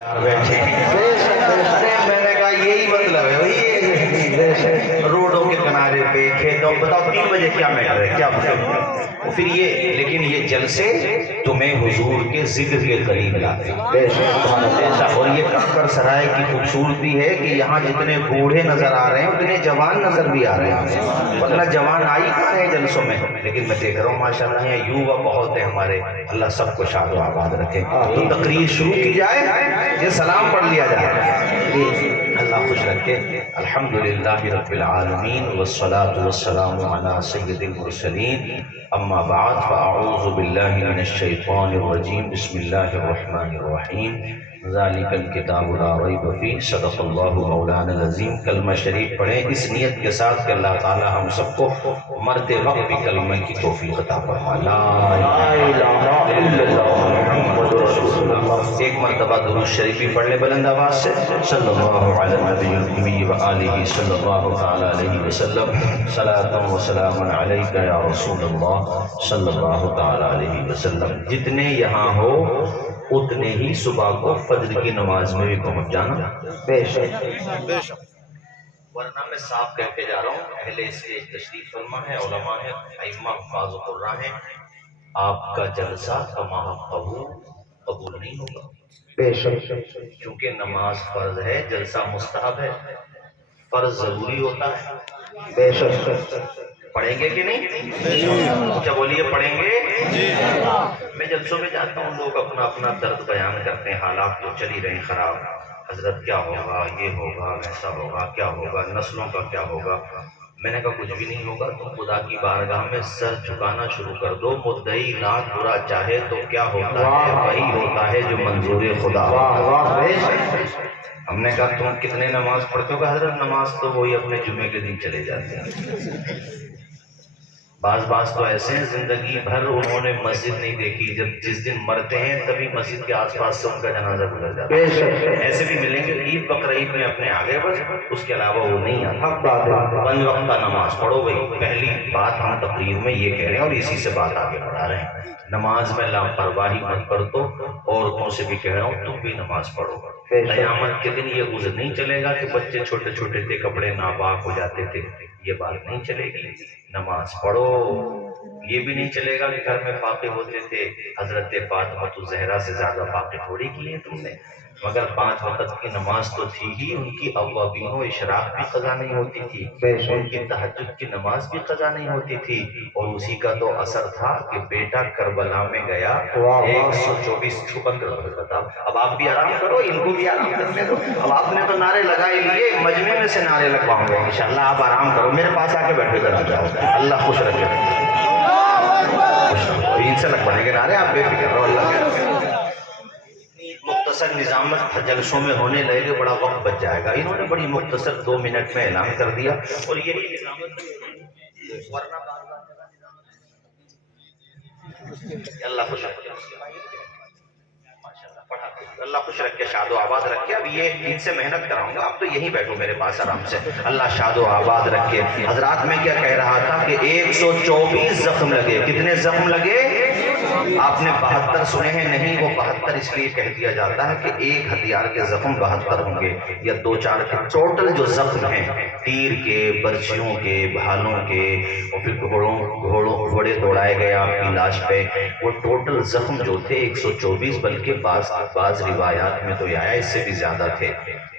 بیٹھے ارے میں نے کہا یہی مطلب ہے وہی روڈوں کے کنارے پہ کھیتوں بتاؤ 3 بجے کیا میٹر ہے کیا مطلب پھر یہ لیکن یہ جلسے تمہیں حضور کے ذکر کے قریب لاتے ہیں اور یہ کاکر سرائے کی خوبصورتی ہے کہ یہاں جتنے بوڑھے نظر آ رہے ہیں اتنے جوان نظر بھی آ رہے ہیں ورنہ جوان آئی کہاں ہے جلسوں میں لیکن میں دیکھ رہا ہوں ماشاءاللہ یہاں یووا بہت ہے ہمارے اللہ سب کو شاد و آباد رکھے تو تقریر شروع کی جائے یہ سلام پڑھ لیا جائے اللہ خوش رکھے الحمدللہ رب العالمین والصلاة والسلام علی سید المرسلین اما بعد فاعوذ باللہ من الشیطان الرجیم بسم اللہ الرحمن الرحیم ذالک الکتاب لا ریب فیہ صدق اللہ مولانا العظیم کلمہ شریف پڑھیں اس نیت کے ساتھ کہ اللہ تعالی ہم سب کو مرتے وقت بھی کلمہ کی توفیق عطا فرمائے لا الہ الا اللہ محمد رسول اللہ ایک مرتبہ درود شریفی پڑھ لیں بلند آواز سے صلی اللہ علی نبی الامی و آلہ صلی اللہ تعالی علیہ وسلم صلاۃ و سلام علیک یا رسول اللہ صلی اللہ تعالی علیہ وسلم جتنے یہاں ہو اتنے ہی صبح کو فجر کی نماز میں بھی پہنچ جانا بے شک ورنہ میں صاف کہہ کے جا رہا ہوں اہل اسٹیج تشریف فرما ہے علماء ہیں ائمہ حفاظ قرآن ہیں آپ کا جلسہ کما قبول نہیں ہوگا بے شک چونکہ نماز فرض ہے جلسہ مستحب ہے فرض ضروری ہوتا ہے بے شک پڑھیں گے کہ نہیں کیا بولیے پڑھیں گے میں جلسوں میں جاتا ہوں لوگ اپنا اپنا درد بیان کرتے ہیں حالات تو چل ہی رہے ہیں خراب حضرت کیا ہوگا یہ ہوگا ایسا ہوگا کیا ہوگا نسلوں کا کیا ہوگا میں نے کہا کچھ بھی نہیں ہوگا تم خدا کی بارگاہ میں سر جھکانا شروع کر دو مدعی لاکھ برا چاہے تو کیا ہوتا ہے وہی ہوتا ہے جو منظور خدا ہم نے کہا تم کتنے نماز پڑھتے ہو کہ حضرت نماز تو وہی اپنے جمعے کے دن چلے جاتے ہیں بعض تو ایسے ہیں زندگی بھر انہوں نے مسجد نہیں دیکھی جب جس دن مرتے ہیں تبھی مسجد کے آس پاس سے ان کا جنازہ گزر جاتا ہے ایسے بھی ملیں گے عید بقرعید میں اپنے آگے بس اس کے علاوہ وہ نہیں آتا 5 وقت کا نماز پڑھو بھائی پہلی بات ہم تقریر میں یہ کہہ رہے ہیں اور اسی سے بات آگے بڑھا رہے ہیں نماز میں لاپرواہی مت کر دو عورتوں سے بھی کہہ رہا ہوں تم بھی نماز پڑھو قیامت کے دن یہ گزر نہیں چلے گا کہ بچے چھوٹے چھوٹے تھے کپڑے ناپاک ہو جاتے تھے یہ بات نہیں چلے گی نماز پڑھو یہ بھی نہیں چلے گا کہ گھر میں فاقے ہوتے تھے حضرت فاطمہ الزہرا سے زیادہ فاقے تھوڑی کیے تم نے مگر 5 وقت کی نماز تو تھی ہی ان کی اوابین و اشراق بھی قضا نہیں ہوتی تھی ان کی تہجد کی نماز بھی قضا نہیں ہوتی تھی اور اسی کا تو اثر تھا کہ بیٹا کربلا میں گیا 124 بتاؤ اب آپ بھی آرام کرو ان کو بھی آرام کرنے دو اب آپ نے تو نعرے لگائے لیے مجمع میں سے نعرے لگواؤں گے انشاءاللہ آپ آرام کرو میرے پاس آ کے بیٹھے ذرا جاؤ اللہ خوش رکھے ان سے لگ پڑیں گے نعرے آپ بے فکر رہو اللہ کے مختصر نظامت جلسوں میں ہونے لگے بڑا وقت بچ جائے گا انہوں نے بڑی مختصر 2 منٹ میں اعلان کر دیا اور یہی نظامت اللہ خوش رکھے اللہ خوش رکھے شاد و آباد رکھے اب یہ ان سے محنت کراؤں گا اب تو یہیں بیٹھو میرے پاس آرام سے اللہ شاد و آباد رکھے حضرات میں کیا کہہ رہا تھا کہ 124 زخم لگے کتنے زخم لگے آپ نے 72 سنے ہیں نہیں وہ 72 اس لیے کہہ دیا جاتا ہے کہ ایک ہتھیار کے زخم 72 ہوں گے یا 2-4 کے ٹوٹل جو زخم ہیں تیر کے برچھیوں کے بھالوں کے اور پھر گھوڑے دوڑائے گئے آپ کی لاش پہ وہ ٹوٹل زخم جو تھے 124 بلکہ بعض روایات میں تو یہ آیا اس سے بھی زیادہ تھے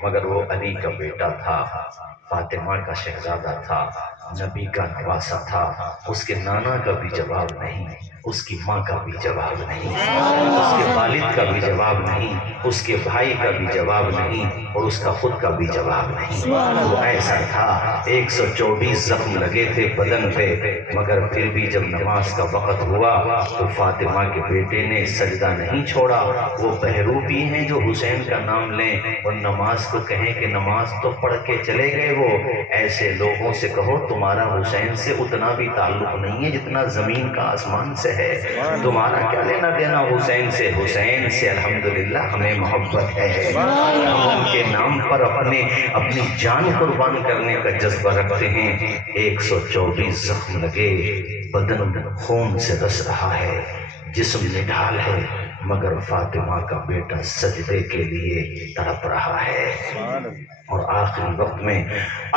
مگر وہ علی کا بیٹا تھا فاطمہ کا شہزادہ تھا نبی کا نواسا تھا اس کے نانا کا بھی جواب نہیں اس کی ماں کا بھی جواب نہیں اس کے والد کا بھی جواب نہیں اس کے بھائی کا بھی جواب نہیں اور اس کا خود کا بھی جواب نہیں وہ ایسا تھا 124 زخم لگے تھے بدن پہ مگر پھر بھی جب نماز کا وقت ہوا تو فاطمہ کے بیٹے نے سجدہ نہیں چھوڑا وہ بہروپی ہیں جو حسین کا نام لیں اور نماز کو کہیں کہ نماز تو پڑھ کے چلے گئے وہ ایسے لوگوں سے کہو تمہارا حسین سے اتنا بھی تعلق نہیں ہے جتنا زمین کا آسمان سے ہے تمہارا کیا لینا دینا حسین سے الحمدللہ ہمیں محبت ہے ہم ان کے نام پر اپنی جان قربان کرنے کا جذبہ رکھتے ہیں 124 زخم لگے بدن خون سے رس رہا ہے جسم نڈھال ہے مگر فاطمہ کا بیٹا سجدے کے لیے تڑپ رہا ہے۔ اور آخری وقت میں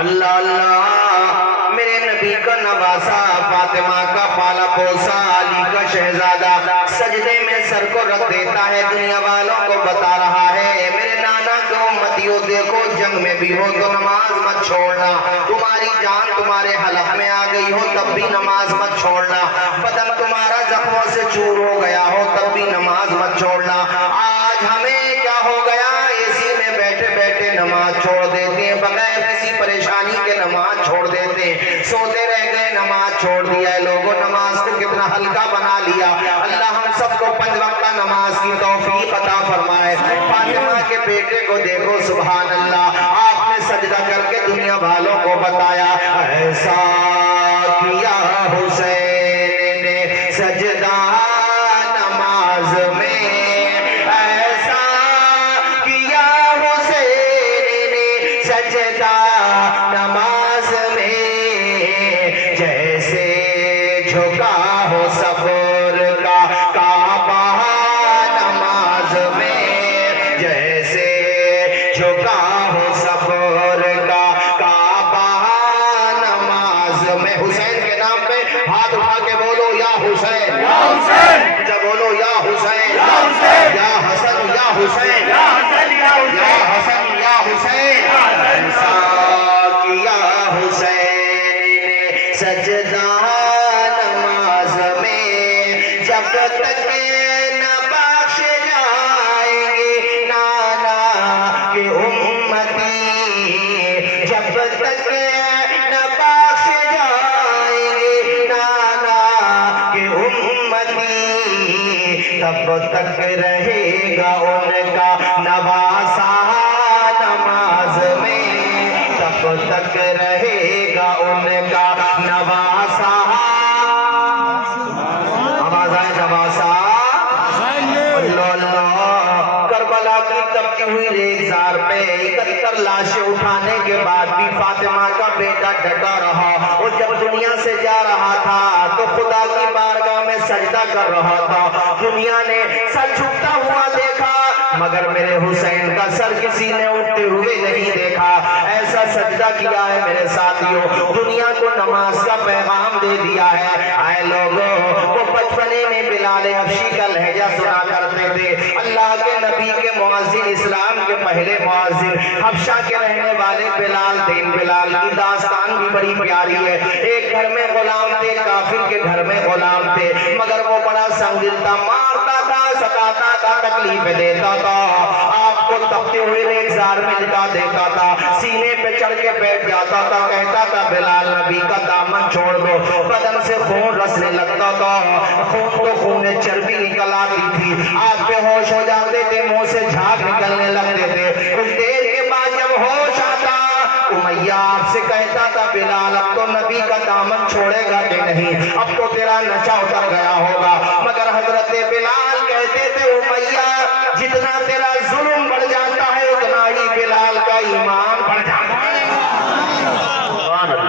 اللہ اللہ میرے نبی کا نواسا، فاطمہ کا پالا پوسا، علی کا شہزادہ سجدے میں سر کو رکھ دیتا ہے، دنیا والوں کو بتا رہا ہے میرے نانا کے امتیوں دیکھو جنگ میں بھی ہو تو نماز مت چھوڑنا، تمہاری جان تمہارے حلق میں آ گئی ہو تب بھی نماز مت چھوڑنا، بدن تمہارا زخموں سے چور ہو گیا ہو تب بھی نماز مت چھوڑنا۔ آج ہمیں کیا ہو گیا، اے سی میں بیٹھے بیٹھے نماز چھوڑ دیتے ہیں، بغیر کسی پریشانی کے نماز چھوڑ دیتے ہیں، سوتے رہ گئے نماز چھوڑ دیا ہے لوگوں، نماز کو کتنا ہلکا بنا لیا۔ اللہ ہم سب کو 5 وقتہ نماز کی توفیق عطا فرمائے۔ فاطمہ کے بیٹے کو دیکھو سبحان اللہ، آپ نے سجدہ کر کے دنیا والوں کو بتایا ایسا کیا حسین نے سجدہ نماز میں، ایسا کیا حسین نے سجدہ نماز میں، جیسے جھکا ہو صبر کا کعبہ نماز میں، جیسے جھکا ہو صبر کا کعبہ نماز میں۔ حسین کے نام پہ ہاتھ اٹھا کے بولو یا حسین، یا حسین، جب بولو یا حسین، یا حسین، یا حسن یا حسین، یا حسن یا حسین، یا حسین، ایسا کیا حسین نے سجدہ نماز میں، جب تک نہ بخش جائیں گے نانا کے امتی، جب تک نہ بخش جائیں گے نانا کے امتی، تب تک رہے گا ان کا نواسا نماز میں، تب تک رہے گا ان کا نواسا، آواز آئے نواسا، اللہ اللہ۔ کربلا کی تپتی ہوئی ریگزار پہ 71 لاشیں اٹھانے کے بعد بھی فاطمہ کا بیٹا ڈٹا رہا، وہ جب دنیا سے جا رہا تھا تو خدا کی بارگاہ میں سجدہ کر رہا تھا، دنیا نے سر جھکتا ہوا دیکھا مگر میرے حسین کا سر کسی نے اٹھتے ہوئے نہیں دیکھا۔ ایسا سجدہ کیا ہے میرے ساتھیوں، دنیا کو نماز کا پیغام دے دیا ہے۔ آئے لوگوں، وہ بچپنے میں بلال حبشی کا لہجہ سنا کرتے تھے، اللہ کے نبی کے مؤذن، اسلام کے پہلے مؤذن، حبشہ کے رہنے والے بلال تھے۔ بلال کی داستان بھی بڑی پیاری ہے۔ ایک گھر میں غلام تھے، کافر کے گھر میں غلام تھے، مگر وہ بڑا سنگدل تھا، مارتا تھا، ستاتا تھا، تکلیف دیتا تھا، آپ کو تپتے ہوئے ریگزار میں لٹا دیتا تھا، سینے پہ چڑھ کے بیٹھ جاتا تھا، کہتا تھا بلال نبی کا دامن چھوڑ دو، بدن سے خون رسنے لگتا تھا، خون تو خون چربی نکل آتی تھی، آپ بے ہوش ہو جاتے تھے، منہ سے جھاگ نکلنے لگتے تھے، کچھ دیر کے بعد جب ہوش آتا امیہ آپ سے کہتا تھا بلال اب تو نبی کا دامن چھوڑے گا کہ نہیں، اب تو تیرا نشہ اتر گیا ہوگا، مگر حضرت بلال کہتے تھے امیہ جتنا تیرا ظلم بڑھ جاتا ہے اتنا ہی بلال کا ایمان بڑھ جاتا ہے۔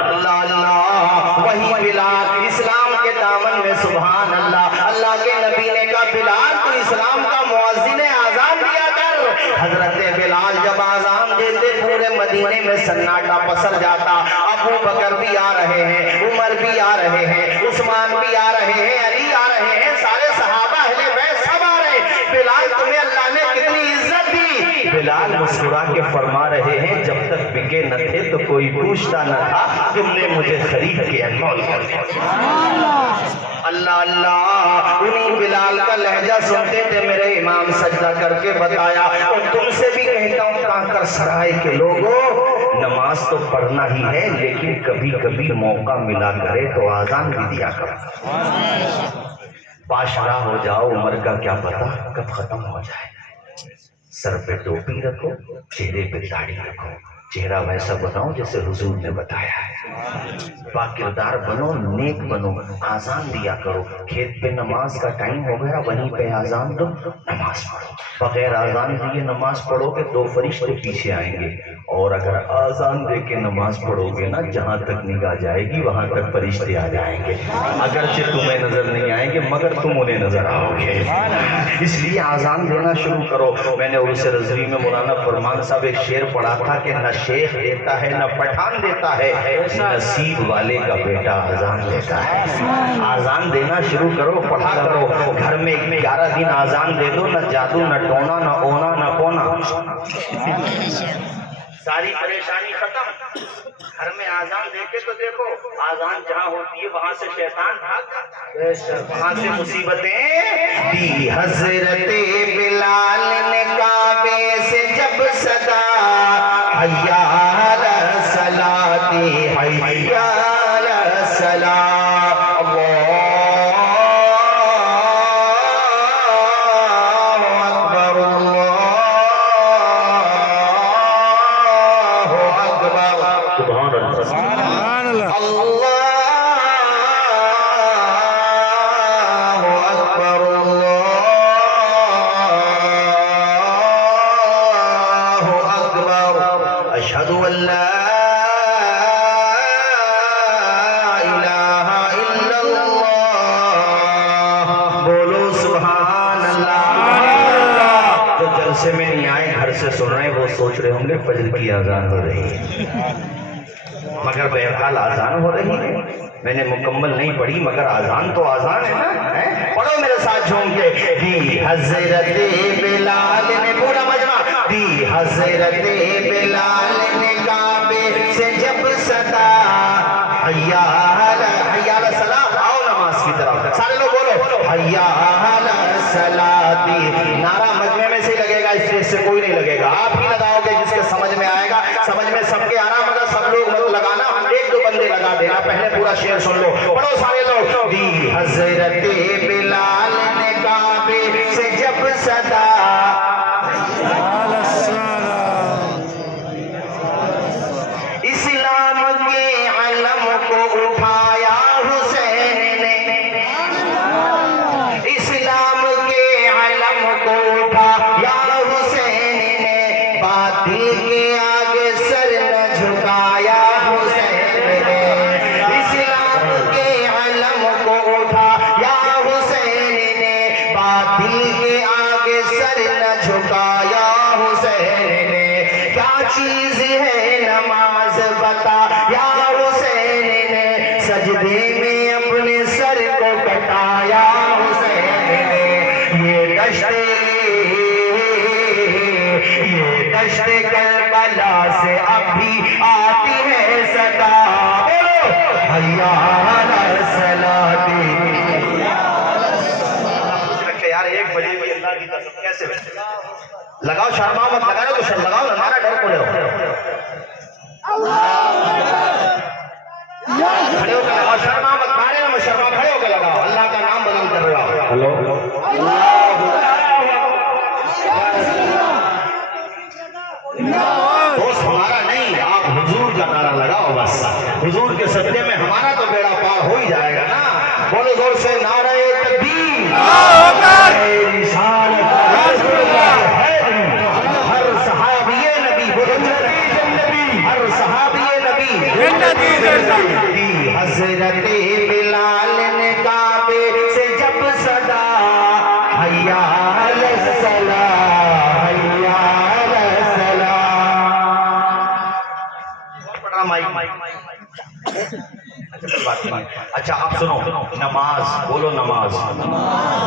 اللہ اللہ، وہی بلال اسلام کے دامن میں، سبحان اللہ، اللہ کے نبی نے کہا بلال تو اسلام کا مؤذن ہے، آذان دیا کر۔ حضرت بلال جب آذان دیتے پورے مدینے میں سناٹا پسر جاتا، ابو بکر بھی آ رہے ہیں، عمر بھی آ رہے ہیں، عثمان بھی آ رہے ہیں، علی آ رہے ہیں، سارے صحابہ اہل بیت سب آ رہے ہیں، بلال تمہیں اللہ نے کتنی عزت دی۔ بلال مسکرا کے فرما رہے ہیں جب تک بکے نہ تھے تو کوئی پوچھتا نہ تھا، تم نے مجھے خرید کے انمول کر دیا۔ اللہ اللہ، انہی بلال کا لہجہ سنتے تھے میرے امام سجدہ کر کے بتایا، اور تم سے بھی کہتا ہوں کانکر سرائے کے لوگوں، نماز تو پڑھنا ہی ہے لیکن کبھی کبھی موقع ملا کرے تو آذان بھی دیا کرو۔ پاشرا ہو جاؤ، عمر کا کیا پتہ کب ختم ہو جائے۔ سر پہ ٹوپی رکھو، چہرے پہ داڑھی رکھو، چہرہ ویسا بناؤ جیسے حضور نے بتایا ہے، پاکردار بنو، نیک بنو، آذان دیا کرو۔ کھیت پہ نماز کا ٹائم ہو گیا، وہیں پہ آذان دو، نماز پڑھو۔ بغیر آذان دیے نماز پڑھو گے 2 فرشتے پیچھے آئیں گے، اور اگر آزان دے کے نماز پڑھوگے نا جہاں تک نگاہ جائے گی وہاں تک فرشتے آ جائیں گے، اگرچہ تمہیں نظر نہیں آئیں گے مگر تم انہیں نظر آؤ گے۔ اس لیے آزان دینا شروع کرو۔ میں نے عرس رضوی میں مولانا فرمان صاحب ایک شعر پڑھا تھا کہ نہ شیخ دیتا ہے نہ پٹھان دیتا ہے، نصیب والے کا بیٹا آزان دیتا ہے۔ آزان دینا شروع کرو، پڑھا کرو، گھر میں 11 دن آزان دے دو، نہ جادو نہ ٹونا نہ اونا نہ پونا، ساری پریشانی ختم۔ گھر میں آزان دے کے تو دیکھو، آزان جہاں ہوتی ہے وہاں سے شیطان بھاگ، وہاں سے مصیبتیں دی۔ حضرت بلال نے کعبے سے جب صدا حیا علی الصلاۃ حیا علی الصلاۃ، اللہ اکبر سبحان اللہ، اللہ اکبر اللہ اکبر، اشہد ان لا الہ الا اللہ، بولو سبحان اللہ۔ جو جلسے میں نہیں آئے گھر سے سن رہے ہیں وہ سوچ رہے ہوں گے فجر کی اذان ہو رہی ہے، مگر بہرحال آزان ہو رہی ہے۔ میں نے مکمل نہیں پڑھی مگر آزان تو آزان ہے نا۔ پڑھو میرے ساتھ جھوم کے، دی حضرت بلال نے، پورا مجمع، دی حضرت بلال نے کعبے سے جب صدا حیا علی الصلاۃ، آؤ نماز کی طرف، سارے لوگ بولو حیا علی الصلاۃ۔ نعرہ مجمع میں سے لگے گا، اس اسٹیج سے کوئی نہیں لگے گا، آپ ہی لگاؤ گے جس کے سمجھ میں آئے گا، سمجھ میں سب کے آنا مگر سب لوگ مت لگانا، ایک دو بندے لگا دینا، پہلے پورا شعر سن لو، پڑھو سارے لوگ، دی حضرت بلال نے کعبے سے جب صدا اسلام کے علم کو اٹھایا حسین نے، اسلام کے علم کو اٹھایا حسین نے، باطل کے آگے سر نہ جھکایا حسین نے، اسلام کے علم کو اٹھایا حسین نے، باطل کے آگے سر نہ جھکایا حسین نے، کیا چیز ہے نماز بتا یا حسین نے، سجدے میں اپنے سر کو کٹایا حسین نے، یہ دشت کربلا سے اب بھی آتی ہے صدا، حیا علی الصلاۃ۔ یار 1 بجے بھی اللہ کی قسم کیسے لگاؤ، شرما مت، لگا رہے تو لگاؤ نا، نعرہ ڈر پڑے ہو، کھڑے ہو کے لگاؤ، شرما مت، نعرے نہ شرما، کھڑے ہو کے لگاؤ، اللہ کا نام بلند کر رہا ہو، ہلو دوست ہمارا نہیں، آپ حضور کا نعرہ لگاؤ بس، حضور کے صدقے میں ہمارا تو بیڑا پار ہو ہی جائے گا نا، بولو زور سے نعرہ تکبیر، رسالت، ہر صحابی نبی، ہر صحابی نبی، دی حضرت بلال نے کعبے سے جب صدا حیا علی الصلاۃ حیا علی الصلاۃ، اچھا آپ سنو، نماز بولو، نماز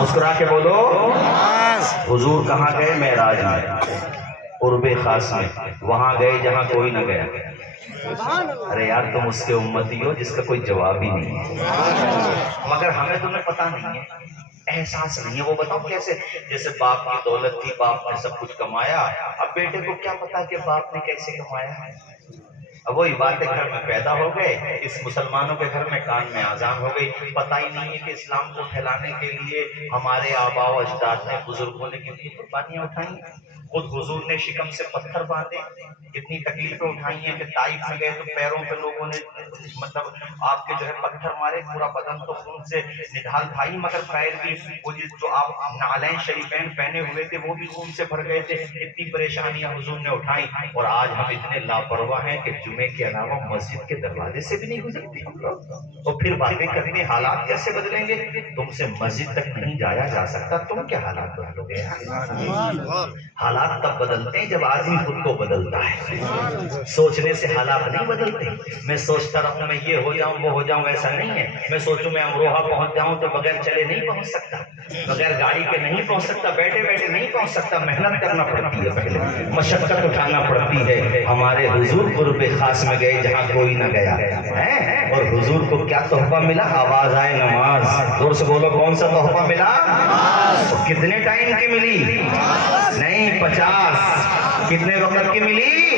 مسکرا کے بولو، حضور کہاں گئے؟ معراج میں، قرب خاص میں، وہاں گئے جہاں کوئی نہ گیا۔ ارے یار تم اس کے امتی ہو جس کا کوئی جواب ہی نہیں ہے، مگر ہمیں تمہیں پتہ نہیں ہے، احساس نہیں ہے، وہ بتاؤ کیسے؟ جیسے باپ کی دولت تھی، باپ نے سب کچھ کمایا، اب بیٹے کو کیا پتا کہ باپ نے کیسے کمایا ہے؟ اب وہی باتیں گھر میں پیدا ہو گئے، اس مسلمانوں کے گھر میں کان میں آذان ہو گئی، پتہ ہی نہیں ہے کہ اسلام کو پھیلانے کے لیے ہمارے آباء و اجداد نے، بزرگوں نے کتنی قربانیاں اٹھائیں، خود حضور نے شکم سے پتھر باندھے، کتنی تکلیفیں اٹھائی ہیں کہ طائف میں گئے تو پیروں پہ لوگوں نے مطلب آپ کے جو ہے پتھر مارے، پورا بدن تو خون سے نڈھال تھا ہی، مگر پیر بھی وہ جو آپ نعلین شریفین پہنے ہوئے تھے وہ بھی خون سے بھر گئے تھے. اتنی پریشانیاں حضور نے اٹھائیں، اور آج ہم اتنے لاپرواہ ہیں کہ جمعے کے علاوہ مسجد کے دروازے سے بھی نہیں گزرتے ہم لوگ. اور پھر باتیں کرتے ہیں حالات کیسے بدلیں گے؟ تم سے مسجد تک نہیں جایا جا سکتا، تم کیا حالات بدلو گے؟ حالات تب بدلتے ہیں جب آدمی خود کو بدلتا ہے. سوچنے سے حالات نہیں بدلتے. میں سوچتا رہوں میں یہ ہو جاؤں وہ ہو جاؤں، ایسا نہیں ہے. میں سوچوں میں امروہہ پہنچ جاؤں تو بغیر چلے نہیں پہنچ سکتا، بغیر گاڑی کے نہیں پہنچ سکتا، بیٹھے بیٹھے نہیں پہنچ سکتا. محنت کرنا پڑتی ہے، پہلے مشقت اٹھانا پڑتی ہے. ہمارے حضور قرب خاص میں گئے جہاں کوئی نہ گیا ہے، اور حضور کو کیا تحفہ ملا؟ آواز آئے نماز. زور سے بولو، کون سا تحفہ ملا؟ کتنے ٹائم کی ملی؟ نہیں 50. کتنے وقت کی ملی؟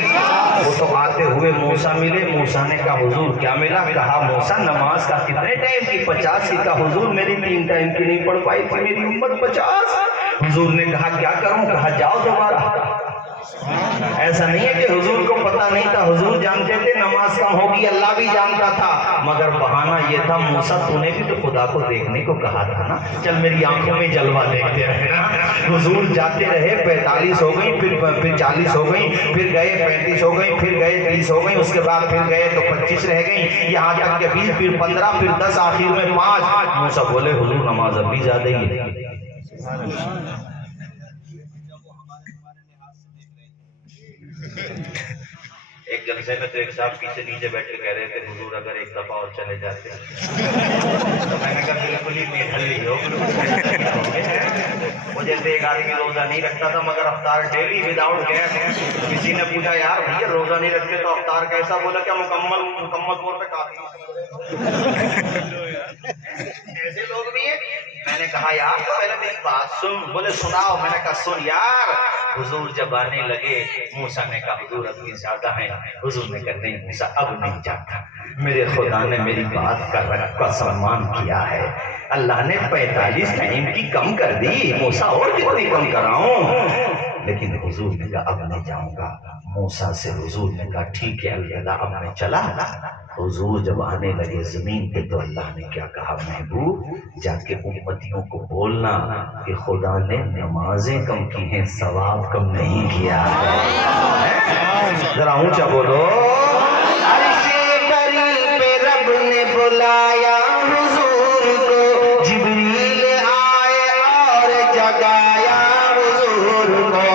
وہ تو آتے ہوئے موسیٰ ملے. موسیٰ نے کہا حضور کیا ملا؟ کہا موسیٰ نماز کا کتنے ٹائم کی؟ 50 کی. کہا حضور میری 3 ٹائم کی نہیں پڑھ پائی تھی میری امت 50. حضور نے کہا کیا کروں؟ کہا جاؤ دوبارہ. ایسا نہیں ہے کہ حضور کو پتہ نہیں تھا، حضور جانتے تھے نماز کم ہوگی، اللہ بھی جانتا تھا، مگر بہانہ یہ تھا موسیٰ تو نے بھی تو خدا کو دیکھنے کو کہا تھا نا، چل میری آنکھوں میں جلوہ دیکھتے رہنا. حضور جاتے رہے. 45 ہو گئی، پھر 40 ہو گئی، پھر گئے 35 ہو گئی، پھر گئے 30 ہو گئی، اس کے بعد پھر گئے تو 25 رہ گئی، یہاں تک کہ 20، پھر 15، پھر 10، آخر میں 5. موسیٰ بولے حضور نماز اب بھی زیادہ ہی ہے. ایک جلسے میں تو ایک صاحب پیچھے نیچے بیٹھ کے کہہ رہے تھے حضور اگر ایک دفعہ اور چلے جاتے. تو میں نے کہا بالکل ہی نہیں ہو. مجھے سے ایک آدمی روزہ نہیں رکھتا تھا مگر افطار ڈیلی وداؤٹ گیس. کسی نے پوچھا یار بھیا روزہ نہیں رکھتے تو افطار کیسا؟ بولا کیا مکمل طور پہ کافی. ایسے لوگ بھی ہیں. میں نے کہا یار پہلے میری بات سن. بولے سناؤ. میں نے کہا سن یار. حضور جب آنے لگے موسیٰ نے کہا حضور اب بھی زیادہ ہیں. حضور نے کہا نہیں موسیٰ اب نہیں جاتا. میرے خدا نے میری بات کا رکھ کا سمان کیا ہے. اللہ نے 45 ٹائم کی کم کر دی. موسیٰ اور کتنی کم کراؤں؟ لیکن حضور نے کہا اب نہیں جاؤں گا. موسیٰ سے حضور نے کہا ٹھیک ہے اللہ اب میں چلا. حضور جب آنے لگے زمین پہ تو اللہ نے کیا کہا محبوب جا کے امتیوں کو بولنا کہ خدا نے نمازیں کم کی ہیں ثواب کم نہیں کیا ہے. ذرا اونچا بولو. عرش بری پہ رب نے بلایا حضور کو، جبریل آئے اور جگایا حضور کو.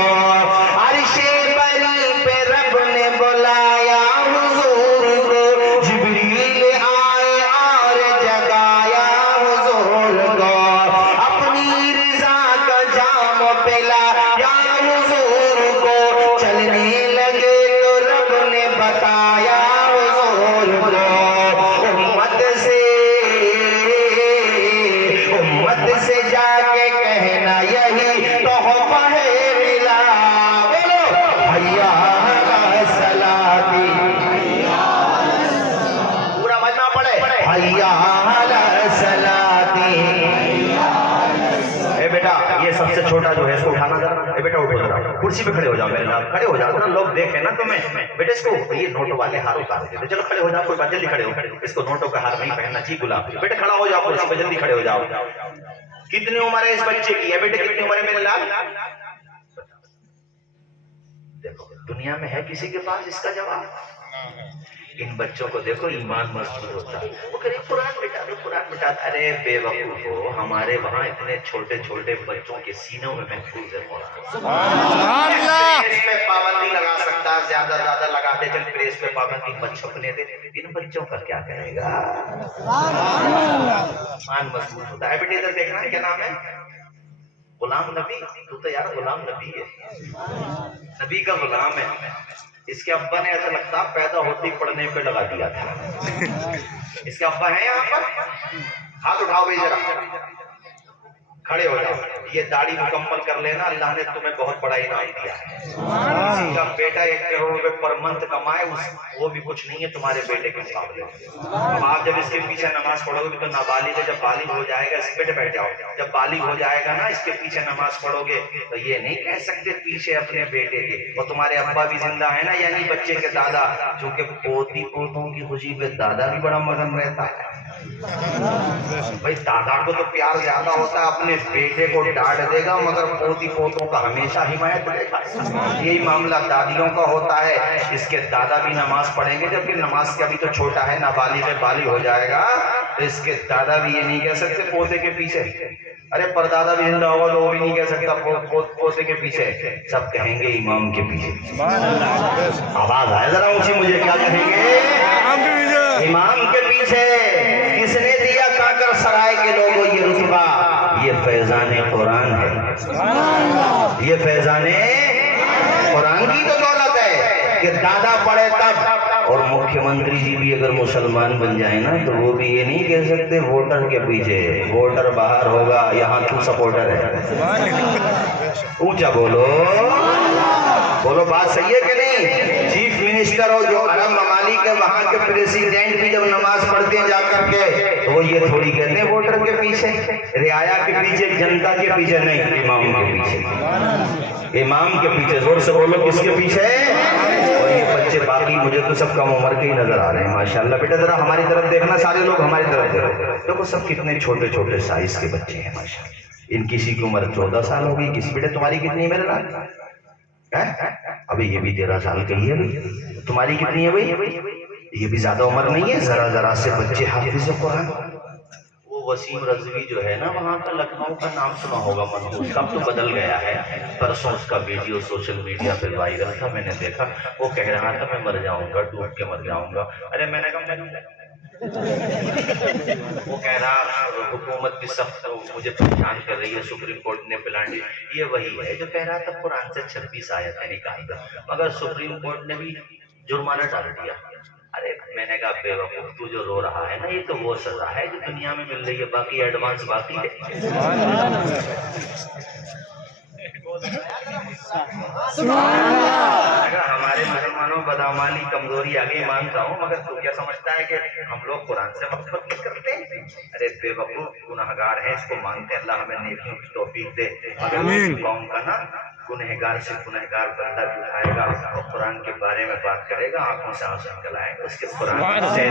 عرش بری پہ رب نے بلایا حضور کو، جبریل آئے اور جگایا حضور کو. اپنی رضا کا جام پلایا حضور کو، چلنے لگے تو رب نے بتایا حضور کو. امت سے جا کے کہنا یہی تحفہ ہے ملا. بولو حیا علی الصلاۃ. پورا مجمع پڑھے حیا علی الصلاۃ. اے بیٹا یہ سب سے چھوٹا جو ہے اس کو اٹھانا ذرا. اے بیٹا اٹھو ذرا. کرسی پہ کھڑے ہو جاؤ میرے ساتھ. کھڑے ہو جاؤ ذرا. لوگ دیکھیں نا تمہیں. بیٹا اس کو یہ نوٹوں والے ہار اتار دیتے. چلو کھڑے ہو جاؤ. کوئی بات جلدی کھڑے ہو. اس کو نوٹوں کا ہار نہیں پہننا چاہیے. گلاب بیٹا کھڑا ہو جاؤ کرسی پہ. جلدی کھڑے ہو جاؤ. کتنی عمر ہے اس بچے کی؟ ہے بیٹے کتنی عمر ہے میرے لال؟ دیکھو دنیا میں ہے کسی کے پاس اس کا جواب؟ ان بچوں کو دیکھو ایمان مضبوط ہوتا ہے. وہ کہے قرآن بٹا دو قرآن بٹا دو. ارے بے وقوف ہو. ہمارے وہاں اتنے چھوٹے چھوٹے بچوں کے سینوں میں محفوظ ہے قرآن. پریس پہ پابندی لگا سکتا زیادہ زیادہ لگا دے. چل پریس پہ پابندی مت چھپنے دے. ان بچوں کا کیا کرے گا؟ ایمان مضبوط ہوتا ہے. بیٹے ادھر دیکھنا ہے کیا نام ہے؟ غلام نبی. تو تو یار غلام نبی ہے. نبی کا غلام ہے. اس کے ابا نے ایسا لگتا پیدا ہوتے ہی پڑھنے پہ لگا دیا تھا. اس کے ابا ہیں یہاں پر؟ ہاتھ اٹھاؤ بھائی ذرا. کھڑے ہو جاؤ. یہ داڑھی مکمل کر لینا. اللہ نے تمہیں بہت بڑا انعام دیا ہے. کسی کا بیٹا 1 کروڑ روپے پر منتھ کمائے وہ بھی کچھ نہیں ہے تمہارے بیٹے کے مقابلے. اب آپ جب اس کے پیچھے نماز پڑھو گے تو نابالغ ہے، جب بالغ ہو جائے گا اس بیٹھ جاؤ، جب بالغ ہو جائے گا نا اس کے پیچھے نماز پڑھو گے تو یہ نہیں کہہ سکتے پیچھے اپنے بیٹے کے. اور تمہارے ابا بھی زندہ ہے نا، یعنی بچے کے دادا، چونکہ پوتی پوتوں کی خوشی پہ دادا بھی بڑا مگن رہتا ہے. بھائی دادا کو تو پیار زیادہ ہوتا ہے، اپنے بیٹے کو ڈانٹ دے گا مگر پوتی پوتوں کا ہمیشہ حمایت کرے گا. یہی معاملہ دادیوں کا ہوتا ہے. اس کے دادا بھی نماز پڑھیں گے، جبکہ نماز کا بھی تو چھوٹا ہے، نابالغ ہے، بالغ ہو جائے گا تو اس کے دادا بھی یہ نہیں کہہ سکتے پوتے کے پیچھے. ارے پردادا بھی زندہ ہوگا تو وہ بھی نہیں کہہ سکتا پوتے کے پیچھے، سب کہیں گے امام کے پیچھے. آواز آئے ذرا اونچی مجھے، کیا کہیں گے؟ امام کے پیچھے. کس نے دیا کاکر سرائے کے لوگوں یہ رتبہ؟ یہ فیضان قرآن ہے، یہ فیضان قرآن کی تو دولت ہے کہ دادا پڑھے تب. اور مکھیہ منتری جی بھی اگر مسلمان بن جائیں نا تو وہ بھی یہ نہیں کہہ سکتے ووٹر کے پیچھے، ووٹر باہر ہوگا یہاں تو سپورٹر ہے. اونچا بولو، بولو بات صحیح ہے کہ نہیں؟ چیف منسٹر ہو جو عرب ممالک کے وہاں کے پریزیڈنٹ بھی جب نماز پڑھتے ہیں جا کر کے تو وہ یہ تھوڑی کہتے ہیں ووٹر کے پیچھے، رعایا کے پیچھے، جنتا کے پیچھے نہیں، امام کے پیچھے. امام کے پیچھے. زور سے بولو کس کے پیچھے؟ اور یہ بچے باقی مجھے تو سب کم عمر کے ہی نظر آ رہے ہیں ماشاءاللہ. بیٹا ذرا ہماری طرف دیکھنا، سارے لوگ ہماری طرف دیکھو، دیکھو سب کتنے چھوٹے چھوٹے سائز کے بچے ہیں ماشاءاللہ. ان کسی کی عمر 14 سال ہوگی، کسی بیٹے تمہاری کتنی ہے میرے نام؟ ابھی یہ بھی 13 سال کی ہے. تمہاری کتنی ہے بھائی؟ یہ بھی زیادہ عمر نہیں ہے. ذرا ذرا سے بچے حافظ قرآن. وہ وسیم رضوی جو ہے نا وہاں کا، لکھنؤ کا، نام سنا ہوگا منحوس کا، اب تو بدل گیا ہے. پرسوں اس کا ویڈیو سوشل میڈیا پہ وائرل تھا، میں نے دیکھا. وہ کہہ رہا تھا میں مر جاؤں گا، ڈوب کے مر جاؤں گا. ارے میں نے کہا وہ کہہ رہا حکومت بھی سخت مجھے پریشان کر رہی ہے، سپریم کورٹ نے پلان دی. یہ وہی ہے جو کہہ رہا تھا قرآن سے 26 آیتیں نکال دو، مگر سپریم کورٹ نے بھی جرمانہ ڈال دیا. ارے میں نے کہا بے وقوف تو جو رو رہا ہے نا یہ تو وہ سزا ہے جو دنیا میں مل رہی ہے، باقی ایڈوانس باقی ہے. اگر ہمارے مسلمانوں بدعمالی کمزوری آگے مانتا ہوں، مگر تو کیا سمجھتا ہے کہ ہم لوگ قرآن سے محبت نہیں کرتے؟ ارے بے وقوف، گناہگار ہیں، اس کو مانتے ہیں. اللہ ہمیں نیکیوں کی توفیق دے. مگر قوم کا نا گنہگار سے گنہگار بندہ بھی اٹھائے گا اور قرآن کے بارے میں بات کرے گا، آنکھوں سے آنسو نکل آئے گا. اس کے قرآن سے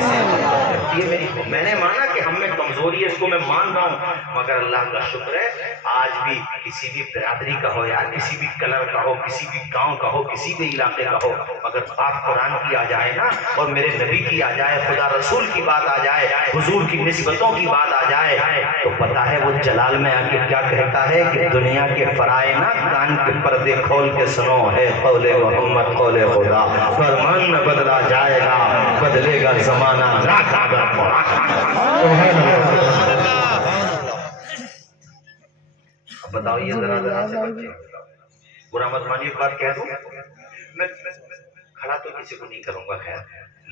میں نے مانا کہ ہم میں کمزوری ہے، اس کو میں مان رہا ہوں، مگر اللہ کا شکر ہے آج بھی کسی بھی برادری کا ہو یا کسی بھی کلر کا ہو، کسی بھی گاؤں کا ہو، کسی بھی علاقے کا ہو، اگر پاک قرآن کی آ جائے نا اور میرے نبی کی آ جائے، خدا رسول کی بات آ جائے، حضور کی نسبتوں کی بات آ جائے تو پتہ ہے وہ جلال میں آ کے کیا کہتا ہے کہ دنیا کے فرائض نا کان کے پردے کھول کے سنو، ہے قول محمد قول خدا، فرمان میں بدلا جائے گا، بدلے گا زمانہ. بتاؤ یہ ذرا ذرا سے بچے، برا مت مانیے بات کہہ دوں، میں کھڑا تو کسی کو نہیں کروں گا خیر،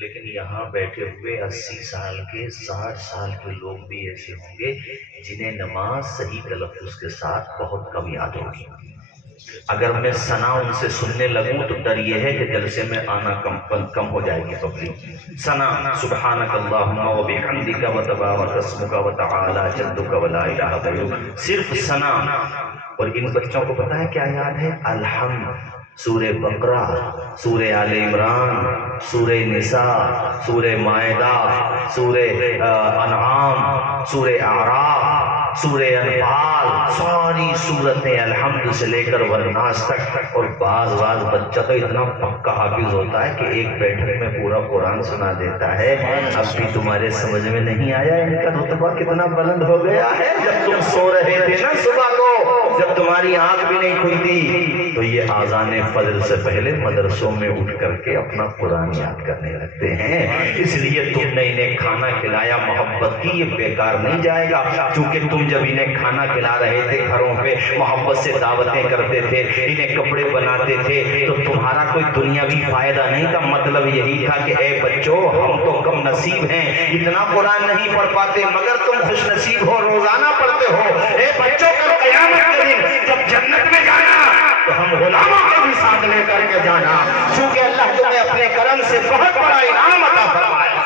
لیکن یہاں بیٹھے ہوئے 80 سال کے 60 سال کے لوگ بھی ایسے ہوں گے جنہیں نماز صحیح تلفظ کے ساتھ بہت کم یاد ہوگی. اگر میں ثنا ان سے سننے لگوں تو ڈر یہ ہے کہ جلسے میں آنا کم ہو جائے گی پبلک. ثنا سبحانک اللہم و بحمدک و تبارک اسمک و تعالی جدک و لا الہ غیرک، صرف ثنا. اور ان بچوں کو پتہ ہے کیا یاد ہے؟ الحمد، سورہ بقرہ، سورہ آل عمران، سورہ نساء، سورہ مائدہ، سورہ انعام، سورہ اعراف، سورہ انفال، ساری سورتیں الحمد سے لے کر والناس تک. اور بعض بچہ تو اتنا پکا حافظ ہوتا ہے کہ ایک بیٹھک میں پورا قرآن سنا دیتا ہے. اب بھی تمہارے سمجھ میں نہیں آیا ان کا رتبہ کتنا بلند ہو گیا ہے؟ جب تم سو رہے تھے نا صبح کو، جب تمہاری آنکھ بھی نہیں کھلتی تو یہ آذان فجر سے پہلے مدرسوں میں اٹھ کر کے اپنا قرآن یاد کرنے لگتے ہیں. اس لیے تم نے انہیں کھانا کھلایا محبت کی، یہ بیکار نہیں جائے گا. چونکہ تم جب انہیں کھانا کھلا رہے تھے، گھروں پہ محبت سے دعوتیں کرتے تھے، انہیں کپڑے بناتے تھے، تو تمہارا کوئی دنیاوی فائدہ نہیں تھا. مطلب یہی تھا کہ اے بچوں ہم تو کم نصیب ہیں، اتنا قرآن نہیں پڑھ پاتے، مگر تم خوش نصیب ہو، روزانہ پڑھتے ہو. اے بچوں کل قیامت دن جب جنت میں جانا تو ہم غلاموں کو بھی ساتھ لے کر کے جانا، چونکہ اللہ تمہیں اپنے کرم سے بہت بڑا انعام عطا فرمایا۔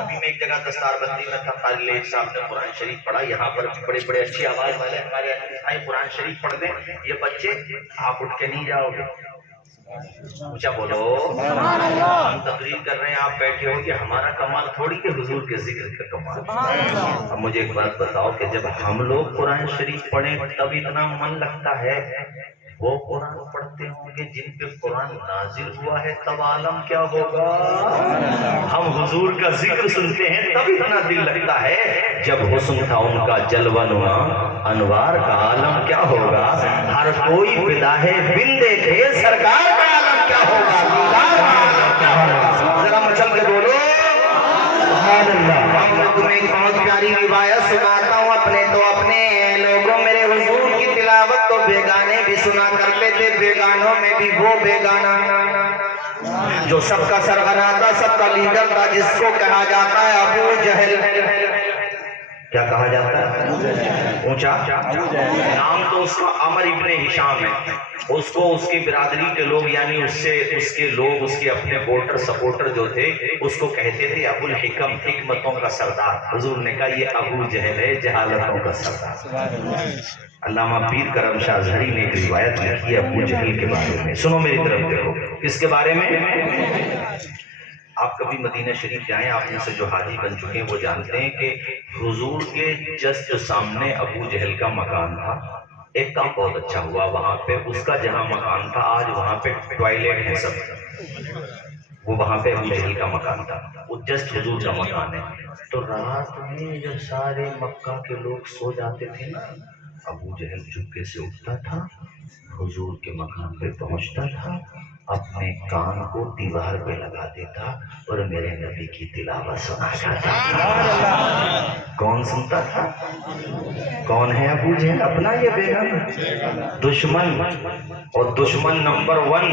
ابھی میں ایک جگہ دستار بندی میں تھا، قاری ایک صاحب نے قرآن شریف پڑھا، یہاں پر بڑے بڑے اچھی آواز والے ہمارے آئے قرآن شریف پڑھ دیں، یہ بچے آپ اٹھ کے نہیں جاؤ گے، اونچا بولو، ہم تقریر کر رہے ہیں آپ بیٹھے ہو، کہ ہمارا کمال تھوڑی کہ حضور کے ذکر کا کمال۔ اب مجھے ایک بات بتاؤ کہ جب ہم لوگ قرآن شریف پڑھیں تب اتنا من لگتا ہے، وہ قرآن پڑھتے ہوں گے جن پہ قرآن نازل ہوا ہے تب عالم کیا ہوگا؟ ہم حضور کا ذکر سنتے ہیں تب اتنا دل لگتا ہے، جب حسن تھا ان کا جلوہ نما انوار کا عالم کیا ہوگا؟ ہر کوئی فدا ہے بن دیکھے سرکار کا عالم کیا ہوگا؟ دیدار کا عالم کیا ہوگا؟ ذرا مچل کے بولو سبحان اللہ۔ میں تمہیں ایک بہت پیاری روایت سناتا ہوں، اپنے تو اپنے لوگوں، میرے حضور کی تلاوت تو بیگانے بھی سنا کرتے تھے، بیگانوں میں بھی وہ بیگانہ جو سب کا سرغنہ تھا، سب کا لیڈر تھا، جس کو کہا جاتا ہے ابو جہل۔ کیا کہا جاتا ہے؟ اونچا نام تو اس کا عمر ابن ہشام ہے، اس کو اس کی برادری کے لوگ یعنی اس کے لوگ، اس کے اپنے ووٹر سپورٹر جو تھے اس کو کہتے تھے ابو الحکم، حکمتوں کا سردار۔ حضور نے کہا یہ ابو جہل ہے، جہالتوں کا سردار۔ علامہ پیر کرم شاہ ظہری نے ایک روایت لکھی ہے ابو جہل کے بارے میں، سنو میری طرف دیکھو، کس کے بارے میں؟ آپ کبھی مدینہ شریف جائیں، آپ میں سے جو حاجی بن چکے ہیں وہ جانتے ہیں کہ حضور کے جسٹ سامنے ابو جہل کا مکان تھا۔ ایک کام بہت اچھا ہوا وہاں پہ، اس کا جہاں مکان تھا آج وہاں پہ ٹوائلٹ ہے سب، وہ وہاں پہ ابو جہل کا مکان تھا، وہ جسٹ حضور کا مکان ہے۔ تو رات میں جب سارے مکہ کے لوگ سو جاتے تھے نا، ابو جہل چپکے سے اٹھتا تھا، حضور کے مکان پہ پہنچتا تھا، اپنے کان کو دیوار پہ لگا دیتا اور میرے نبی کی تلاوت سنا کرتا تھا۔ کون سنتا تھا؟ کون ہے ابو جہل؟ اپنا یہ بیگم دشمن، اور دشمن نمبر 1،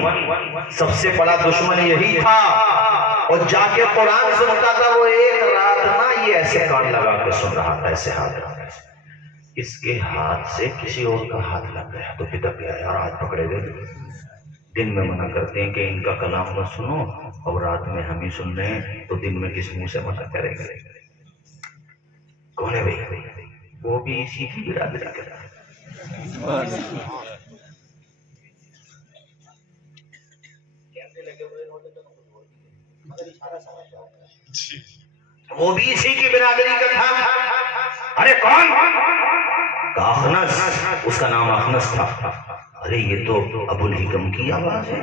سب سے بڑا دشمن یہی تھا، اور جا کے قرآن سنتا تھا۔ وہ ایک رات نا یہ ایسے کان لگا کے سن رہا تھا، ایسے ہاتھ لگا، اس کے ہاتھ سے کسی اور کا ہاتھ لگ گیا تو پھٹک گیا، یار ہاتھ پکڑے گئے۔ دن میں منع کرتے ہیں کہ ان کا کلام نہ سنو، اور رات میں ہم ہی سن رہے ہیں تو دن میں کس منہ سے منع کرے گا؟ کون ہے بھائی؟ وہ بھی اسی کی برادری کا ہے، وہ بھی اسی کی برادری کا تھا۔ ارے کون؟ اخنس، اس کا نام اخنس تھا۔ ارے یہ تو ابو الحکم کی آواز ہے،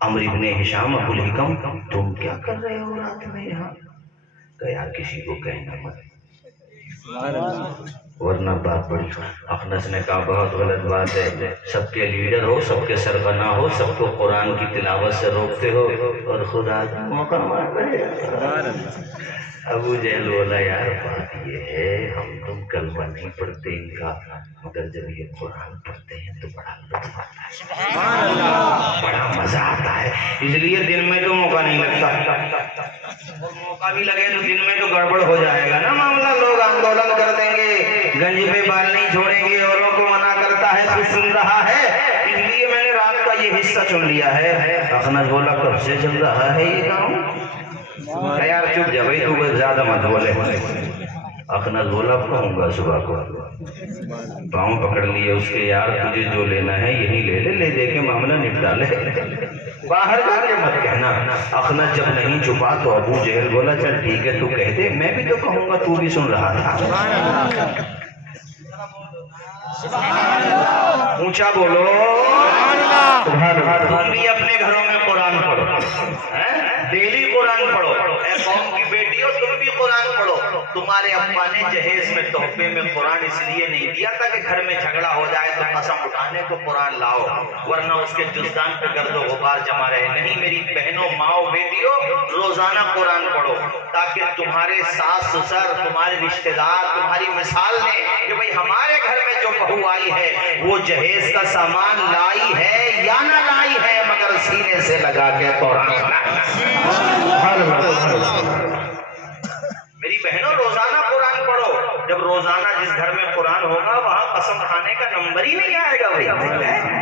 عمرو ابن ہشام ابو الحکم، تم کیا کر رہے ہو رات میں یہاں؟ کہ یار کسی کو کہنا مت ورنہ بات بڑی۔ اخنس نے کہا بہت غلط بات ہے، سب کے لیڈر ہو، سب کے سربراہ ہو، سب کو قرآن کی تلاوت سے روکتے ہو اور خدا کا موقع مار رہے ہو۔ ابو جہل بولا یار بات یہ ہے ہم تم کلمہ نہیں پڑھتے ان کا، مگر جب یہ قرآن پڑھتے ہیں تو بڑا لطف آتا ہے، بڑا مزہ آتا ہے، اس لیے دن میں تو موقع نہیں لگتا، اور موقع بھی لگے تو دن میں تو گڑبڑ ہو جائے گا نا معاملہ، لوگ آندولن کر دیں گے، گنج پہ بال نہیں چھوڑیں گے، اوروں کو منع کرتا ہے تو سن رہا ہے، اس لیے میں نے رات کا یہ حصہ چن لیا ہے۔ اخنس بولا کب سے چل رہا ہے یہ کام؟ یار چپ جا بھائی، تو زیادہ مت بولے۔ اخنس بولا کہوں گا صبح کو، پاؤں پکڑ لیے اس کے، یار تجھے جو لینا ہے یہی لے لے، لے دے کے معاملہ نپٹا لے، باہر جا کے مت کہنا۔ اخنس جب نہیں چھپا تو ابو جہل بولا چل ٹھیک ہے تو کہہ دے، میں بھی تو کہوں گا، تو بھی سن رہا تھا۔ اونچا بولو تم بھی اپنے گھروں میں قرآن پڑھو، ڈیلی قرآن پڑھو، اے قوم کی بیٹیوں تم بھی قرآن پڑھو۔ تمہارے ابا نے جہیز میں تحفے میں قرآن اس لیے نہیں دیا تھا کہ گھر میں جھگڑا ہو جائے تو قسم اٹھانے کو قرآن لاؤ، ورنہ اس کے جزدان پہ گرد و غبار جمع رہے۔ نہیں میری بہنوں، ماؤں، بیٹیوں، روزانہ قرآن پڑھو تاکہ تمہارے ساس سسر، تمہارے رشتہ دار تمہاری مثال لیں کہ بھئی ہمارے گھر میں جو بہو آئی ہے وہ جہیز کا سامان لائی ہے یا نہ لائی ہے، مگر سینے سے لگا کے قرآن پڑھنا۔ میری بہنوں روزانہ روزانہ جس گھر میں قرآن ہوگا وہاں قسم کھانے کا نمبر ہی نہیں آئے گا بھائی.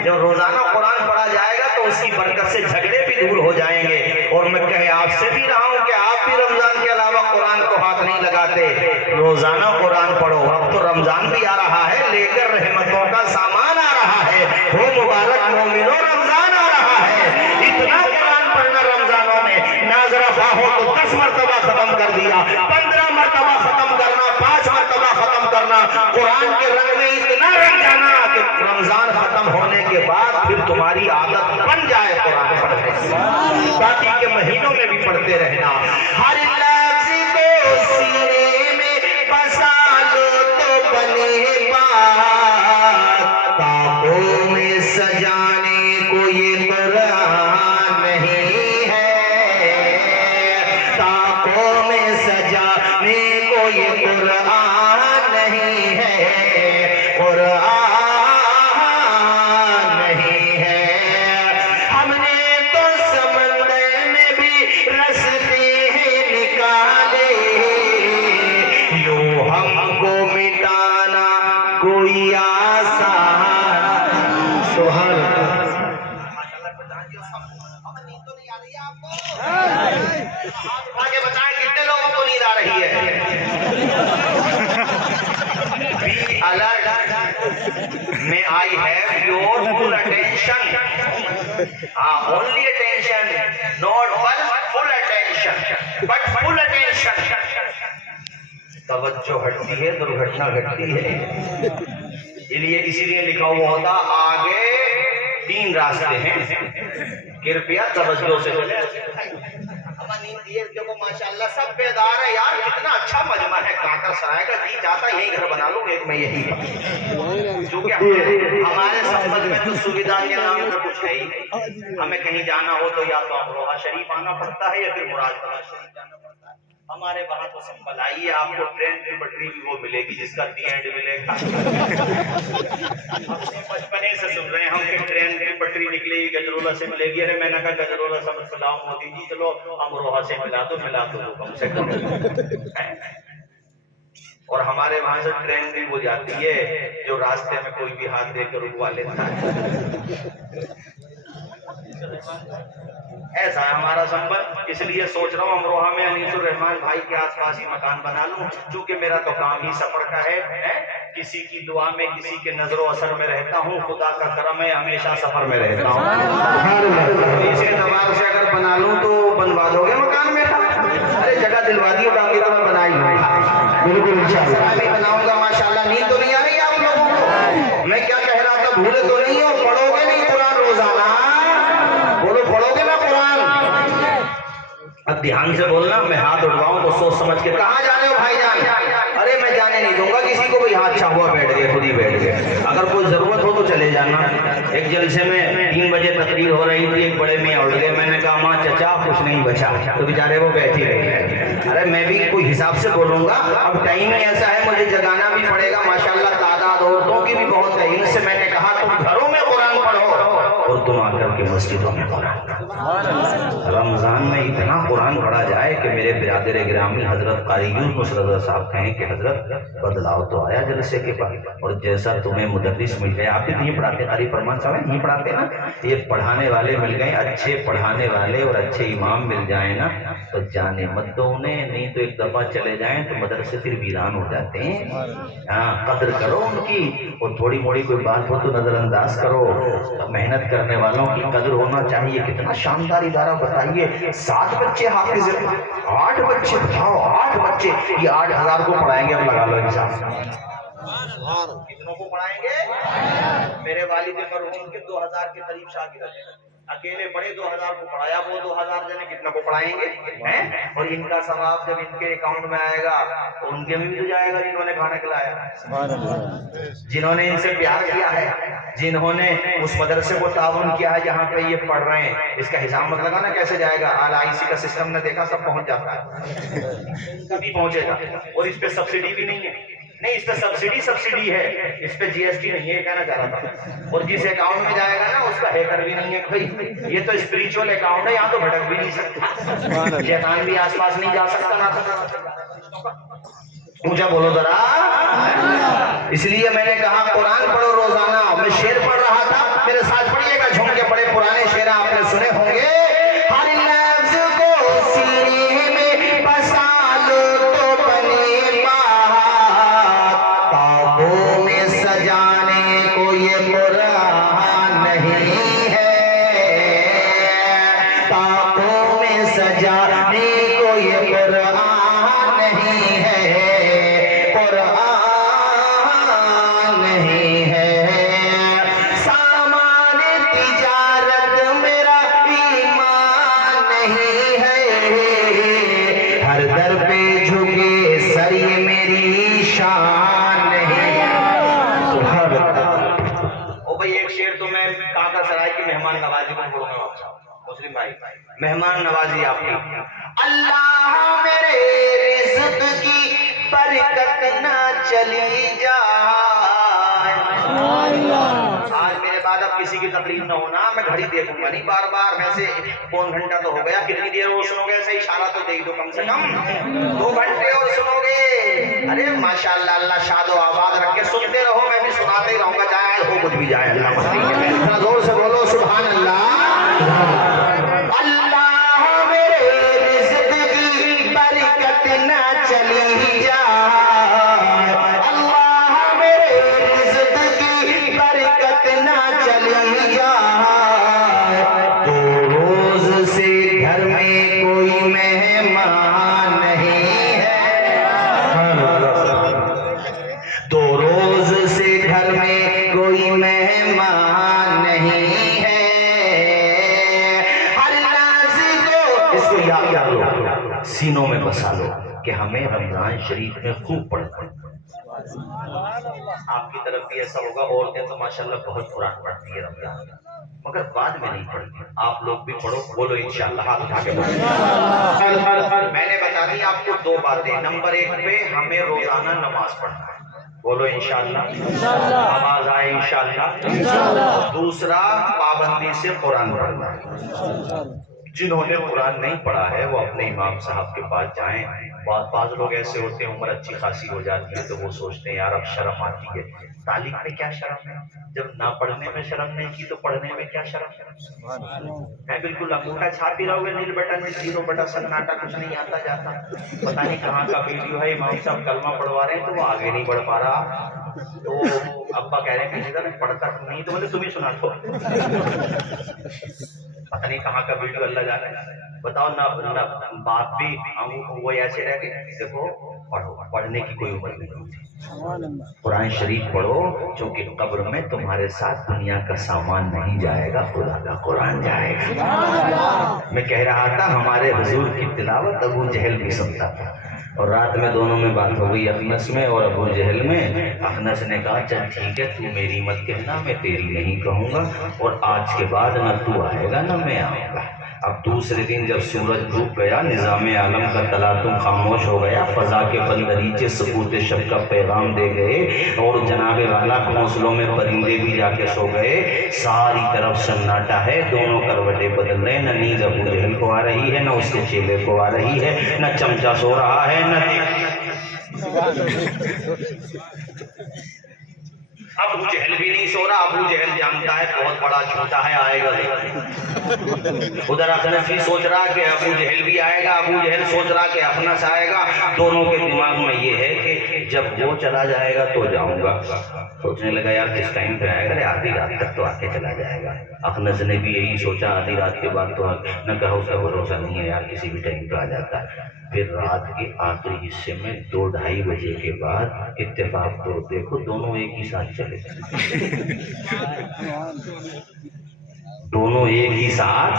جب روزانہ قرآن پڑھا جائے گا تو اس کی برکت سے جھگڑے بھی دور ہو جائیں گے. اور میں کہے آپ سے بھی رہا ہوں کہ آپ بھی رمضان کے علاوہ قرآن کو ہاتھ نہیں لگاتے. روزانہ قرآن پڑھو. اب تو رمضان بھی آ رہا ہے, لے کر رحمتوں کا سامان آ رہا ہے. وہ مبارک مومنوں رمضان آ رہا ہے. اتنا قرآن پڑھنا رمضانوں میں, ناظرہ خواہ ہو تو 10 مرتبہ ختم کر دیا, 15 مرتبہ ختم کرنا, 5 مرتبہ ختم کرنا. قرآن کے رنگ میں اتنا رنگ جانا کہ رمضان ختم ہونے کے بعد پھر تمہاری عادت بن جائے قرآن پڑھنے کی. باقی کے مہینوں میں بھی پڑھتے رہنا. ہر لفظ کو سینے میں بسا لو تو بنے بات. تاکوں میں سجانے کو یہ قرآن نہیں ہے, تاکوں میں سجانے کو یہ قرآن نہیں ہے, قرآن نہیں ہے. ہم نے تو سمندر میں بھی رستے ہیں نکالے, یوں ہم کو مٹانا کوئی آسان. سبحان اللہ. آگے بتائیں کتنے لوگوں کو نیند آ رہی ہے؟ Be alert. May I have your full attention? Only attention, not full attention, but full attention. توجہ ہٹتی ہے درگھٹنا گھٹتی ہے. اسی لیے لکھا ہوا ہوتا آگے 3 راستے ہیں, کرپیا توجہ سے چلیں. دیکھو ماشاءاللہ سب بیدار ہے یار, کتنا اچھا مجمع ہے کانٹا سرائے کا. جی چاہتا یہی گھر بنا لوں ایک میں یہی, کیونکہ ہمارے سمبل میں تو سویدھا کے نام پر کچھ ہے ہی نہیں. ہمیں کہیں جانا ہو تو یا تو امروہہ شریف آنا پڑتا ہے یا پھر مراد شریف جانا پڑتا ہے. ہمارے وہاں تو سمبل آئیے, آپ کو ٹرین کی پٹری بھی وہ ملے گی جس کا دی اینڈ ملے گا. بچپنے سے سن رہے ہیں ہم کہ ٹرین کی پٹری نکلے گی گجرولہ سے ملے گی. ارے میں نے کہا گجرولہ سمجھ سلاؤ مودی جی, چلو امروہہ سے ملا دو کم سے کم. اور ہمارے وہاں سے ٹرین بھی وہ جاتی ہے جو راستے میں کوئی بھی ہاتھ دے کر رکوا لیتا ہے. ایسا ہے ہمارا سمبل. اس لیے سوچ رہا ہوں امروہہ میں انیس الرحمان بھائی کے آس پاس ہی مکان بنا لوں, چونکہ میرا تو کام ہی سفر کا ہے. کسی کی دعا میں کسی کے نظر و اثر میں رہتا ہوں, خدا کا کرم ہے ہمیشہ سفر میں رہتا ہوں. اس اعتبار سے اگر بنا لوں تو بنوا دو گے مکان میں؟ ارے جگہ دلوا دیو, باقی تو میں بنا ہی لوں. بالکل انشاءاللہ میں بناؤں گا. ماشاءاللہ نیند تو نہیں آ رہی آپ لوگوں کو؟ میں کیا کہہ رہا تھا بھولے تو نہیں ہو؟ پڑھو گے نہیں قرآن روزانہ؟ بولو پڑھو گے نا قرآن؟ اب دھیان سے بولنا, میں ہاتھ اٹھواؤں تو سوچ سمجھ کے. کہاں جا رہے ہو بھائی جان؟ ارے میں جانے نہیں دوں گا کسی کو بھی. ہاتھ چھاوا بیٹھ گئے, خود ہی بیٹھ گئے. اگر کوئی ضرورت ہو تو چلے جانا. ایک جلسے میں 3 بجے تقریر ہو رہی تھی, ایک بڑے میاں اٹھ گئے. میں نے کہا ماں چچا کچھ نہیں بچا, تو بیچارے وہ بیٹھ ہی رہے. ارے میں بھی کوئی حساب سے بولوں گا, اب ٹائم ہی ایسا ہے مجھے جگانا بھی پڑے گا. ماشاءاللہ تعداد عورتوں کی بھی بہت ہے. ان سے میں نے کہا تم گھروں میں قرآن پڑھو اور تم آ کر کے مسجدوں میں قرآن پڑھو. رمضان میں اتنا قرآن پڑھا جائے کہ میرے برادر گرامی حضرت قاری یونس رضا صاحب کہیں کہ حضرت بدلاؤ تو آیا جلسے کے بعد, اور جیسا تمہیں مدرس مل گئے. آپ بھی نہیں پڑھاتے, قاری فرمان صاحب نہیں پڑھاتے نا, یہ پڑھانے والے مل گئے, اچھے پڑھانے والے اور اچھے امام مل جائیں نا تو جانے مت دو انہیں, نہیں تو ایک دفعہ چلے جائیں تو مدرسے پھر ویران ہو جاتے ہیں. قدر کرو ان کی, اور تھوڑی موڑی کوئی بات ہو تو نظر انداز کرو. محنت کرنے والوں کی قدر ہونا چاہیے. کتنا شاندار ادارہ بتائیے, 7 بچے حافظ, 8 بچے, بتاؤ 8 بچے, یہ 8,000 کو پڑھائیں گے. اب لگا لو حساب. کتنوں کو پڑھائیں گے؟ میرے والد مرحوم کے 2,000 کے قریب شاگرد ہیں. اکیلے بڑے 2,000 کو پڑھایا, وہ 2,000 جنے کتنا کو پڑھائیں گے؟ اور ان کا ثواب جب ان کے اکاؤنٹ میں آئے گا تو ان کے میں بھی تو جائے گا جنہوں نے کھانا کھلایا, جنہوں نے ان سے پیار کیا ہے, جنہوں نے اس مدرسے کو تعاون کیا ہے جہاں پہ یہ پڑھ رہے ہیں. اس کا حساب مت لگانا کیسے جائے گا. LIC کا سسٹم نے دیکھا, سب پہنچ جاتا ہے, کبھی پہنچے گا. اور اس پہ سبسڈی بھی نہیں ہے. نہیں, اس پہ سبسڈی ہے, اس پہ GST نہیں ہے, یہ کہنا چاہ رہا تھا. اور جس اکاؤنٹ میں جائے گا نا اس کا ہیکر بھی نہیں ہے. بھائی یہ تو اسپریچول اکاؤنٹ ہے, یہاں تو بھٹک بھی نہیں سکتا, شیطان بھی آس پاس نہیں جا سکتا. اونچا بولو ذرا. اس لیے میں نے کہا قرآن پڑھو روزانہ. میں شعر پڑھ رہا تھا, میرے ساتھ پڑھیے گا جھوم کے. بڑے پرانے شعر آپ نے سنے ہوں گے. ہر لفظ کو سینے میں بسا لو تو بنے بات, تابوں میں سجانے کو یہ قرآن نہیں ہے, تابوں میں سجانے کو یہ قرآن نہیں ہے, قرآن نہیں ہے. سامان تجارت میرا ایمان نہیں ہے, ہر در پہ جھکے سر یہ میری شان نہیں ہے. او بھئی ایک شعر تو میں کاکا سرائے کی مہمان نوازی کو پڑھوں گا. مسلم بھائی مہمان نوازی آپ کی. اللہ میرے رزق کی برکت نہ چلی جائے. آج میرے بعد اب کسی کی تقریب نہ ہونا, میں گھڑی دیکھوں گا نہیں بار بار. ویسے پون گھنٹہ تو ہو گیا, کتنی دیر اور سنو گے؟ ایسے اشارہ تو دے دو, کم سے کم 2 گھنٹے اور سنو گے. ارے ماشاءاللہ, اللہ شاد و آباد رکھے. سنتے رہو, میں بھی سناتے ہی رہوں گا, چاہے ہو کچھ بھی جائے. اللہ اتنا زور سے بولو سبحان اللہ. اللہ میرے رزق کی برکت نہ چلی جائے, اللہ میرے رزق کی برکت نہ چلی جائے. 2 روز سے گھر میں کوئی مہمان نہیں ہے, 2 روز سے گھر میں کوئی مہمان نہیں ہے. ہر لفظ کو اس کو یاد کر لو, سینوں میں بسا لو کہ ہمیں رمضان شریف میں خوب پڑھنا ہے. آپ کی طرف بھی ایسا ہوگا, عورتیں تو ماشاءاللہ بہت قرآن پڑھتی ہے رمضان, مگر بعد میں نہیں پڑھتی. آپ لوگ بھی پڑھو, بولو انشاءاللہ, ہاتھ اٹھا کے بولو. میں نے بتا دی آپ کو 2 باتیں. نمبر 1 پہ ہمیں روزانہ نماز پڑھنا ہے, بولو انشاءاللہ, نماز آئے انشاءاللہ. دوسرا پابندی سے قرآن پڑھنا ہے. جنہوں نے قرآن نہیں پڑھا ہے وہ اپنے امام صاحب کے پاس جائیں. بعض لوگ ایسے ہوتے ہیں, عمر اچھی خاصی ہو جاتی ہے تو وہ سوچتے ہیں یار اب شرم آتی ہے. تعلیم میں کیا شرم ہے؟ جب نہ پڑھنے میں شرم نہیں کی تو پڑھنے میں کیا شرم ہے؟ بالکل انگوٹھا چھاپی رہو گے, نیل بٹن میں 0 سناٹا, کچھ نہیں آتا جاتا. پتہ نہیں کہاں کا ویڈیو ہے, امام صاحب کلمہ پڑھوا رہے ہیں تو وہ آگے نہیں بڑھ پا رہا, تو ابا کہہ رہے ہیں کہ ادھر پڑھتا نہیں, تو بولے تم ہی سنا دو. پتہ نہیں کہاں کا ویڈیو, اللہ جانے. بتاؤ نہ باپ بھی وہ ایسے رہ گئے. دیکھو پڑھو, پڑھنے کی کوئی عمر نہیں ہوتی. قرآن شریف پڑھو, چونکہ قبر میں تمہارے ساتھ دنیا کا سامان نہیں جائے گا, خدا کا قرآن جائے گا. میں کہہ رہا تھا ہمارے حضور کی تلاوت ابو جہل بھی سنتا تھا, اور رات میں دونوں میں بات ہو گئی, اخنس میں اور ابو جہل میں. اخنس نے کہا چل ٹھیک ہے, تو میری مت کہنا, میں تیری نہیں کہوں گا, اور آج کے بعد نہ تو آئے گا نہ میں آؤں گا. اب دوسرے دن جب سورج ڈوب گیا, نظام عالم کا تلاطم خاموش ہو گیا, فضا کے بندریچے سکوت شب کا پیغام دے گئے, اور جناب والا گھونسلوں میں پرندے بھی جا کے سو گئے. ساری طرف سناٹا ہے, دونوں کروٹیں بدل رہے, نہ نیند ابو جہل کو آ رہی ہے, نہ اس کے چیلے کو آ رہی ہے, نہ چمچا سو رہا ہے, نہ ابو جہل بھی نہیں سو رہا. ابو جہل جانتا ہے بہت بڑا چھوٹا ہے, آئے گا. ادھر اخنس بھی سوچ رہا کہ ابو جہل بھی آئے گا, ابو جہل سوچ رہا کہ اخنس آئے گا. دونوں کے دماغ میں یہ ہے کہ جب وہ چلا جائے گا تو جاؤں گا. سوچنے لگا یار کس ٹائم پہ آئے گا, آدھی رات تک تو آ کے چلا جائے گا. اخنس نے بھی یہی سوچا, آدھی رات کے بعد تو نہ کہا اس کا بھروسہ نہیں ہے یار, کسی بھی ٹائم پہ آ جاتا ہے. پھر رات کے آخری حصے میں 2-2:30 بجے کے بعد اتفاق تو دیکھو دونوں ایک ہی ساتھ چلے, دونوں ایک ہی ساتھ.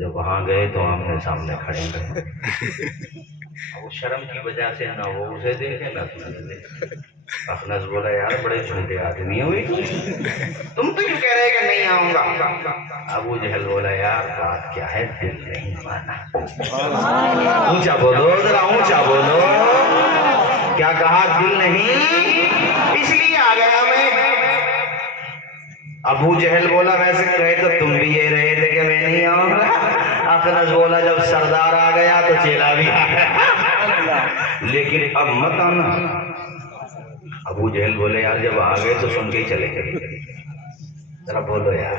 جب وہاں گئے تو آمنے سامنے کھڑے گئے. وہ شرم کی وجہ سے نہ وہ اسے دیکھے نہ تمہیں دیکھے. اخنس بولا یار بڑے چھوٹے آدمی ہوئی, تم تو کیوں کہہ رہے کہ نہیں آؤں گا. ابو جہل بولا یار بات کیا ہے, دل نہیں مانا. اونچا بولو ذرا, اونچا بولو. کیا کہا؟ دل نہیں, اس لیے آ گیا میں. ابو جہل بولا ویسے گئے تو تم بھی یہ رہے تھے کہ میں نہیں آؤں گا. اخنس بولا جب سردار آ گیا تو چیلا بھی آ گیا لیکن اب مت آنا. ابو جہل بولے یار جب آ گئے تو سن کے ہی چلے گئے. ذرا بولو یار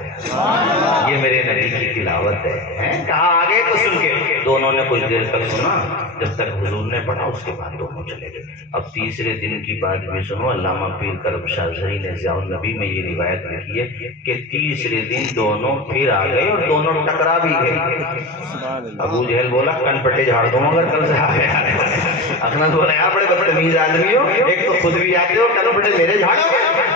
یہ میرے نبی کی تلاوت ہے. کہا آگے تو سن کے. دونوں نے کچھ دیر تک سنا جب تک حضور نے پڑھا اس کے بعد دونوں چلے گئے. اب تیسرے دن کی بات بھی سنو. علامہ پیر کرم شاہ زری نے ضیاء النبی میں یہ روایت لکھی ہے کہ تیسرے دن دونوں پھر آ گئے اور دونوں ٹکرا بھی گئے. ابو جہل بولا کن پٹے جھاڑ دوں اگر کل سے آ گیا. اخنس بولا یار بڑے بدتمیز آدمی ہو, ایک تو خود بھی آتے ہو, کن پٹے میرے جھاڑو.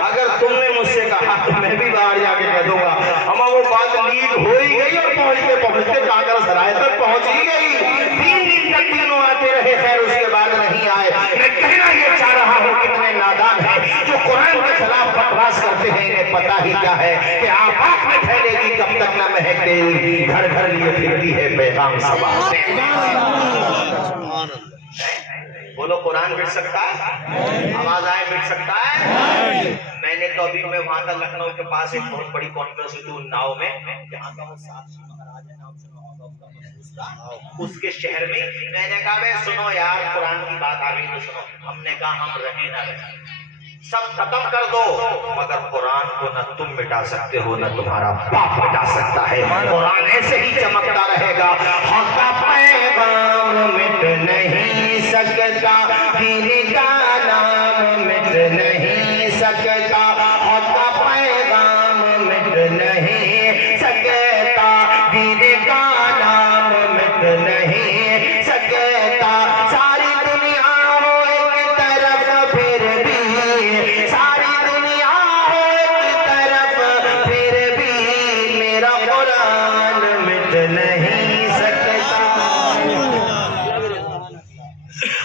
اگر تم نے مجھ سے کہا تو میں بھی باہر جا کے کہہ دوں گا. اما وہ بات لیک ہو ہی گئی اور پہنچتے کاغذ سرائے تک پہنچ ہی گئی. 3 دن تک تینوں آتے رہے, خیر اس کے بعد نہیں آئے. میں کہنا یہ چاہ رہا ہوں کتنے نادان ہیں جو قرآن کے خلاف بکواس کرتے ہیں. انہیں پتہ ہی کیا ہے کہ آفاق میں پھیلے گی کب تک نہ مہک تیل گھر گھر لیے پھرتی ہے پیغام صبا. بولو قرآن مٹ سکتا ہے, آواز آئے مٹ سکتا ہے. میں نے تو ابھی میں وہاں کا لکھنؤ کے پاس ایک بہت بڑی کانفرنس ہوئی تھی ناؤ میں, جہاں کا وہ ساتھی مہاراج ہے, نام سنا ہوگا اس کے شہر میں. میں نے کہا بھائی سنو یار قرآن کی بات آ گئی تو سنو. ہم نے کہا ہم رہیں نہ رہیں سب ختم کر دو مگر قرآن کو نہ تم مٹا سکتے ہو نہ تمہارا باپ مٹا سکتا ہے. قرآن ایسے ہی چمکتا رہے گا. حق کا پیغام مٹ نہیں سکتا, دین کا نام مٹ نہیں سکتا. حق کا پیغام مٹ نہیں سکتا, دین کا نام مٹ نہیں سکتا. ساری دنیا ہو ایک طرف پھر بھی, ساری دنیا ہو ایک طرف پھر بھی میرا قرآن مٹ نہیں سکتا.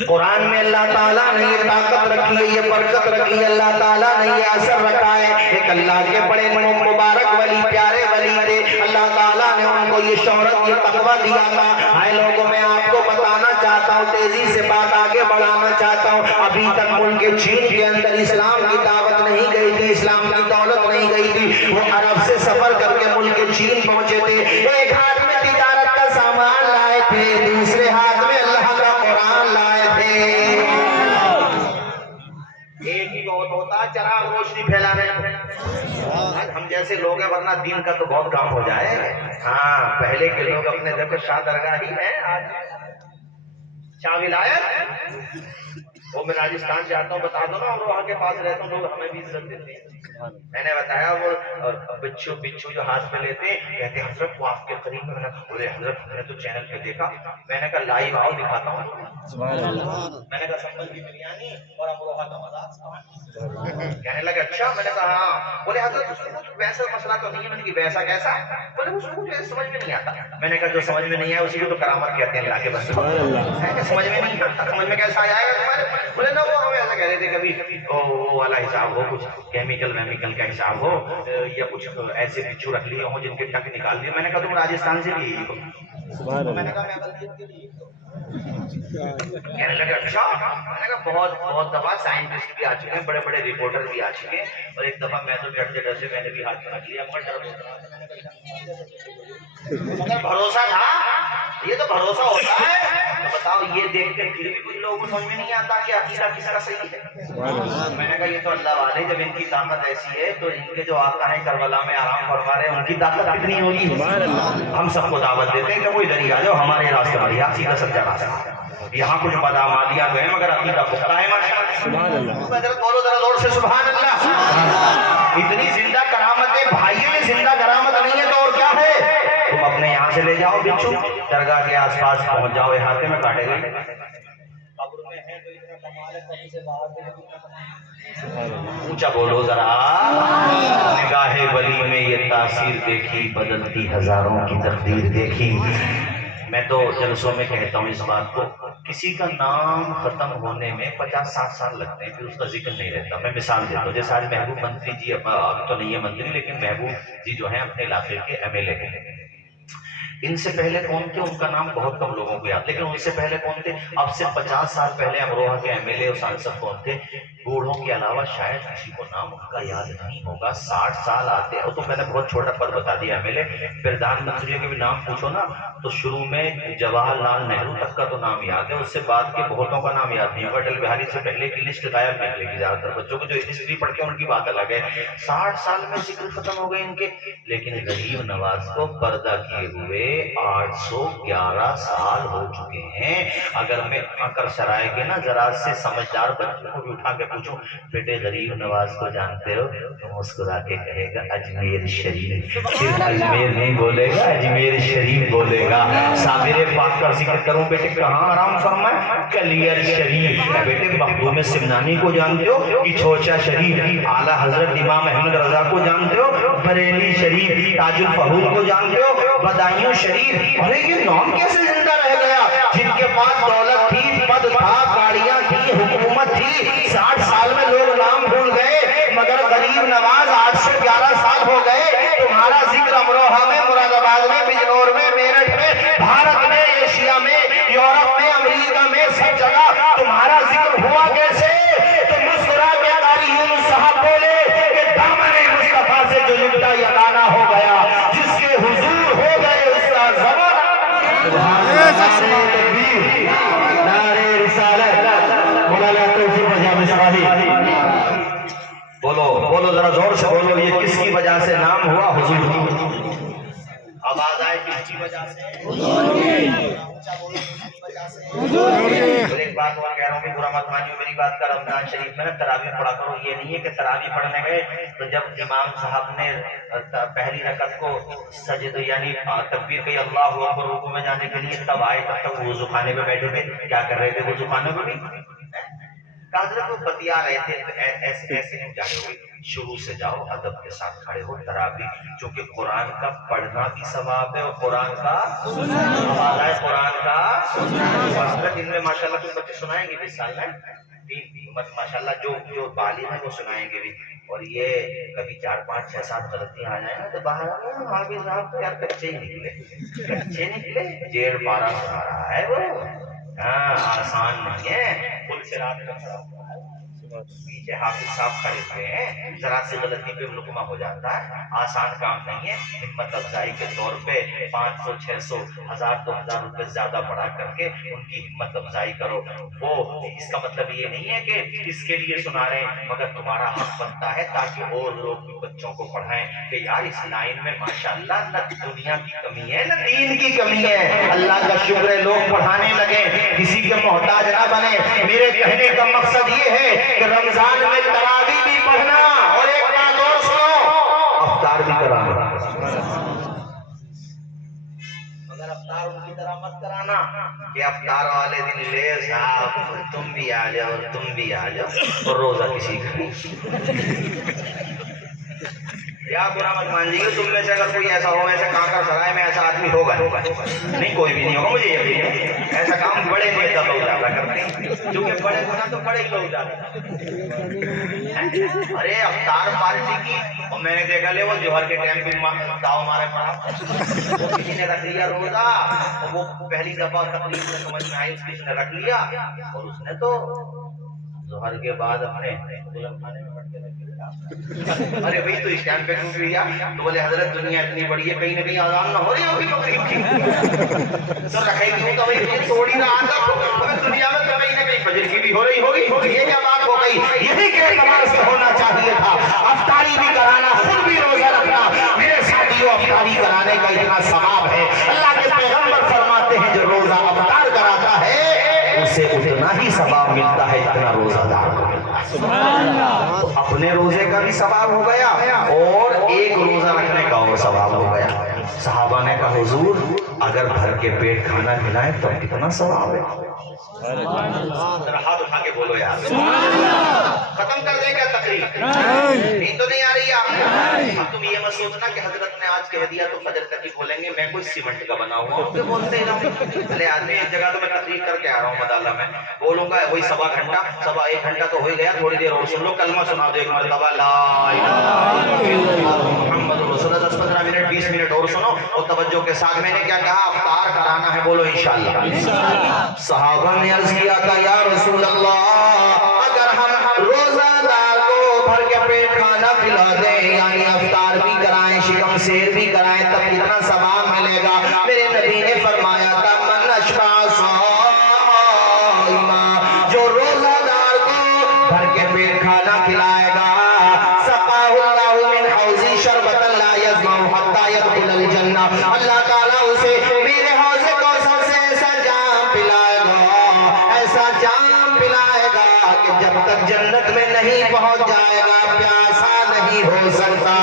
قرآن میں اللہ تعالیٰ نے یہ طاقت رکھی ہے, یہ برکت رکھی ہے, اللہ تعالیٰ نے یہ اثر رکھا ہے. ایک اللہ کے بڑے مبارک ولی, پیارے ولی تھے. اللہ تعالیٰ نے ان کو یہ شہرت, یہ تقویٰ دیا تھا. اے لوگوں میں آپ کو بتانا چاہتا ہوں, تیزی سے بات آگے بڑھانا چاہتا ہوں. ابھی تک ملک چین کے اندر اسلام کی دعوت نہیں گئی تھی, اسلام کی دولت نہیں گئی تھی. وہ عرب سے سفر کر کے ملک چین پہنچے تھے. ایک ہاتھ میں تجارت کا سامان لائے تھے, دوسرے ہاتھ میں اللہ کا قرآن لائے تھے. ایک ہی بہت ہوتا چراغ روشنی پھیلانے. ہم جیسے لوگ ہیں, ورنہ دین کا تو بہت کام ہو جائے. ہاں پہلے کے لوگ اپنے دیکھو شاہ درگاہ ہی ہے, آج شاہ ولایت. وہ میں راجستھان جاتا ہوں, بتا دو نا, اور وہاں کے پاس رہتا ہوں, لوگ ہمیں بھی عزت دیتے ہیں. میں نے بتایا وہ بچھو جو ہاتھ پہ لیتے کہتے ہیں حضرت وہ آپ کے قریب میں. بولے حضرت ہم نے تو چینل پہ دیکھا. میں نے کہا لائیو آؤ دکھاتا ہوں. میں نے کہا سمبل کی بریانی اور امروہہ کا مزاج. کہنے لگے اچھا. میں نے کہا ہاں. بولے حضرت اس میں کچھ ویسا مسئلہ تو نہیں ہے. میں نے کہا ویسا کیسا؟ بولے اس کو کچھ سمجھ میں نہیں آتا. میں نے کہا جو سمجھ میں نہیں آیا اسی کو تو کرامت کہتے ہیں اللہ کے بندے. سمجھ میں نہیں آتا, سمجھ میں کیسا آئے گا تمہارے؟ بولے نا وہ ہمیں ایسا کہہ رہے تھے کبھی وہ والا حساب ہو, کچھ کیمیکل ویمیکل کا حساب ہو, یا کچھ ایسے بچھو رکھ لیے ہوں جن کے ٹک نکال دیے. میں نے کہا تم راجستھان سے بھی یہی ہو. میں نے کہا میں کہنے لگے اچھا. میں نے کہا بہت بہت دفعہ سائنٹسٹ بھی آ چکے ہیں, بڑے بڑے رپورٹر بھی آ چکے ہیں, اور ایک دفعہ میں تو ڈرتے ڈرتے میں نے بھی ہاتھ میں رکھ لیا. مگر ڈر مگر بھروسہ تھا. یہ تو بھروسہ ہوتا ہے. تو بتاؤ یہ دیکھ کے پھر بھی کچھ لوگوں کو سمجھ میں نہیں آتا کہ عقیدہ کس کا صحیح ہے. میں نے کہا یہ تو اللہ والے, جب ان کی طاقت ایسی ہے تو ان کے جو آقا ہیں کربلا میں آرام فرما رہے ہیں ان کی طاقت کتنی ہوگی. ہم سب کو دعوت دیتے ہیں کہ وہ ادھر ہی آ جاؤ, ہمارے راستے پر یا سیدھا سچا راستہ. یہاں کچھ بدعمالیاں تو ہیں مگر عقیدہ پختہ ہے ماشاءاللہ. بولو ذرا زور سے سبحان اللہ. اتنی زندہ کرامتیں بھائیوں میں زندہ کرامت نہیں ہے تو اور کیا ہے. تم اپنے یہاں سے لے جاؤ بچھو, درگاہ کے آس پاس پہنچ جاؤ, احاطے میں کاٹے گئے. اونچا بولو ذرا. نگاہ ولی میں یہ تاثیر دیکھی, بدلتی ہزاروں کی تقدیر دیکھی. میں تو جلسوں میں کہتا ہوں اس بات کو, کسی کا نام ختم ہونے میں 50-60 سال لگتے ہیں, پھر اس کا ذکر نہیں رہتا. میں مثال دیتا ہوں, جیسے آج محبوب منتری جی, اب تو نہیں ہے منتری, لیکن محبوب جی جو ہیں اپنے علاقے کے MLA ہیں. ان سے پہلے کون تھے ان کا نام بہت کم لوگوں کو یاد، لیکن ان سے پہلے کون تھے؟ اب سے 50 سال پہلے امروہہ کے ایم ایل اے اور سانسد کون تھے؟ بوڑھوں کے علاوہ شاید کسی کو نام ان کا یاد نہیں ہوگا۔ 60 سال آتے ہیں، تو میں نے بہت چھوٹا پد بتا دیا M L A. Pradhan Mantri کے بھی نام پوچھو نا تو شروع میں جواہر لال نہرو تک کا تو نام یاد ہے، اس سے بعد کے بہتوں کا نام یاد نہیں ہوگا۔ اٹل بہاری سے پہلے کی لسٹ غائب نکلے گی زیادہ تر بچوں کو، جو ہسٹری پڑھ کے ان کی بات الگ ہے۔ 60 سال میں ذکر ختم ہو گئے ان کے، لیکن غریب نواز کو پردہ کیے ہوئے 811 سال ہو چکے ہیں۔ اگر میں اکر سرائے کے نا ذرا سے سمجھدار بچوں کو بھی اٹھا کے پوچھوں بیٹے غریب نواز کو جانتے ہو، تو مسکرا کے کہے گا اجمیر شریف۔ صرف اجمیر نہیں بولے گا، اجمیر شریف بولے گا۔ صابر پاک کا ذکر کروں بیٹے کہاں آرام فرمائے؟ کلیر شریف۔ بیٹے مخدوم سمنانی کو جانتے ہو؟ اچھوچا شریف۔ اعلیٰ حضرت امام احمد رضا کو جانتے ہو؟ بریلی شریف۔ تاج الفہوم کو جانتے ہو؟ بدایوں شریف۔ ارے یہ نام کیسے زندہ رہ گیا؟ جن کے پاس دولت تھی، پد تھا، گاڑیاں تھی، حکومت تھی، 60 سال میں لوگ نام بھول گئے، مگر غریب نواز 811 سال ہو گئے۔ تمہارا ذکر امروہہ میں، مراد آباد میں، بجنور میں، میرٹھ میں، بھارت میں، ایشیا میں، یورپ میں، امریکہ میں، سب جگہ تمہارا ذکر ہوا کیسے؟ تو مسکرا کے قاری یونس صاحب بولے کہ دامن مصطفیٰ سے جو لپٹا یہ گانا ہو گیا، جس کے حضور ہو گئے اس کا زمانہ۔ نعرہ رسالت، مولانا توفیق حجام صاحب، بولو بولو ذرا زور سے بولو، یہ کس کی وجہ سے نام ہوا؟ حضور کی۔ آواز آئے کس کی وجہ سے؟ اور ایک بات اور کہہ رہا ہوں کہ برا مت مانیو میری بات کا، رمضان شریف میں نا تراویح پڑھا کرو۔ یہ نہیں ہے کہ تراویح پڑھنے گئے تو جب امام صاحب نے پہلی رکعت کو سجد یعنی تکبیر کہی اللہ اکبر رکوع میں جانے کے لیے، تب آئے تب تک وضو خانے میں بیٹھے تھے۔ کیا کر رہے تھے وضو خانے میں بھی؟ حضرت وہ بتیا رہے تھے، ایسے ایسے نہیں جا رہے ہوئے، شروع سے جاؤ، ادب کے ساتھ کھڑے ہو۔ تراویح چونکہ قرآن کا پڑھنا بھی ثواب ہے اور قرآن کا آواز ہے، قرآن کا دن میں ماشاءاللہ کچھ بچے سنائیں گے 20 سال میں، ماشاءاللہ جو بالغ ہیں وہ سنائیں گے بھی۔ اور یہ کبھی 4 5 6 7 غلطیاں آ جائیں نا تو باہر حافظ صاحب یار کچے ہی نکلے، 1.5 پارہ سنا رہا ہے وہ، ہاں آسان نہیں ہے۔ پل سے رات میں کھڑا ہوا ہے، پیچھے حافظ صاحب کھڑے ہوئے ہیں، ذرا سی غلطی پہ لقمہ ہو جاتا ہے، آسان کام نہیں ہے۔ ہمت افزائی کے طور پہ 500 600 1000 2000 روپے زیادہ بڑھا کر کے ان کی ہمت افزائی کرو۔ وہ اس کا مطلب یہ نہیں ہے کہ اس کے لیے سنا رہے ہیں، مگر تمہارا حق بنتا ہے تاکہ اور لوگ بھی بچوں کو پڑھائیں کہ یار اس لائن میں ماشاءاللہ نہ دنیا کی کمی ہے نہ دین کی کمی ہے۔ اللہ کا شکر ہے لوگ پڑھانے لگے، کسی کے محتاج نہ بنے۔ میرے کہنے کا مقصد یہ ہے کہ رمضان میں تراویح بھی پڑھنا، اور ایک بات اور سنو، افطار بھی کرانا، مگر افطار ان کی طرح مت کرانا کہ افطار والے دن لے صاحب تم بھی آ جاؤ تم بھی آ جاؤ اور روزہ کسی کا نہیں۔ یا برا مت مانیے، تم میں سے اگر کوئی ایسا ہو، ایسا کانکر سرائے میں ایسا آدمی ہوگا نہیں، کوئی بھی نہیں ہوگا، مجھے یقین ہے ایسا کام بڑے نیتا لوگ زیادہ کرتے ہیں، کیونکہ بڑے ہونا تو بڑے لوگ زیادہ کرتے ہیں۔ ارے افطار پارٹی کی، اور میں نے دیکھا لے وہ جوہر کے ٹائم پہ داؤ مارے پڑا، وہ کسی نے رکھ لیا روزہ، وہ پہلی دفعہ تقریب میں سمجھ میں آئی، کسی نے رکھ لیا اور اس نے تو ظہر کے بعد اپنے خانے میں بیٹھ کے رکھ لیا۔ ارے بھائی تو اس ٹائم پہ کیوں لیا؟ تو بولے حضرت دنیا اتنی بڑی ہے، کہیں نہ کہیں اذان نہ ہو رہی ہوگی تقریب کی، تو رکھے کیوں؟ تو بھائی تھوڑی نہ آتا دنیا میں تو کہیں نہ کہیں فجر کی بھی ہو رہی ہوگی، یہ کیا بات ہو گئی؟ یہی کے اعتبار سے ہونا چاہیے تھا، افطاری بھی کرانا، خود بھی روزہ رکھنا۔ میرے ساتھیوں افطاری کرانے کا اتنا ثواب ہے، اللہ کے پیغمبر فرماتے ہیں جو روزہ افطار کراتا ہے اسے اتنا ہی ثواب ملتا ہے جتنا روزہ دار کو ملتا ہے۔ تو اپنے روزے کا بھی ثواب ہو گیا اور ایک روزہ رکھنے کا اور ثواب ہو گیا۔ صحابہ نے کہا حضور اگر بھر کے پیٹ کھانا کھلائیں تو کتنا ثواب ہے؟ ذرا ہاتھ اٹھا کے بولو یار، ختم کر دیں کیا تقریر؟ نہیں تو نہیں آ رہی آپ؟ اب تم یہ مت سوچنا کہ حضرت نے آج کہہ دیا تو فجر تک ہی بولیں گے، میں کوئی سیمنٹ کا بنا ہوا ہوں کہ بولتے ہی رہو۔ چلے آدمی ایک جگہ تو میں تقریر کر کے آ رہا ہوں مدالہ میں، بولوں گا وہی 1.25 گھنٹہ 1.25 گھنٹہ تو ہو ہی گیا، تھوڑی دیر اور سن لو، کلمہ سنا دو ایک مرتبہ لا الہ الا اللہ محمد رسول اللہ، 10 15 منٹ 20 منٹ اور شور سنو اور توجہ کے ساتھ. میں نے کیا کہا؟ افطار کرانا ہے. بولو انشاءاللہ. صحابہ نے عرض کیا تھا یا رسول اللہ اگر ہم روزہ دار کو بھر کے پیٹ کھانا کھلا دیں یعنی افطار بھی کرائیں شکم سیر بھی کرائیں تب کتنا ثواب ملے گا؟ میرے نبی نے فرمایا تھا من اشبع صائما، جو روزہ دار کو بھر کے پیٹ کھانا کھلائے گا سقاہ اللہ من حوضی شربۃ لا یظمأ حتی یدخل الجنہ، اللہ تعالیٰ اسے میرے حوض کوثر سے ایسا جام پلائے گا، ایسا جام پلائے گا کہ جب تک جنت میں نہیں پہنچ جائے گا پیاسا نہیں ہو سکتا.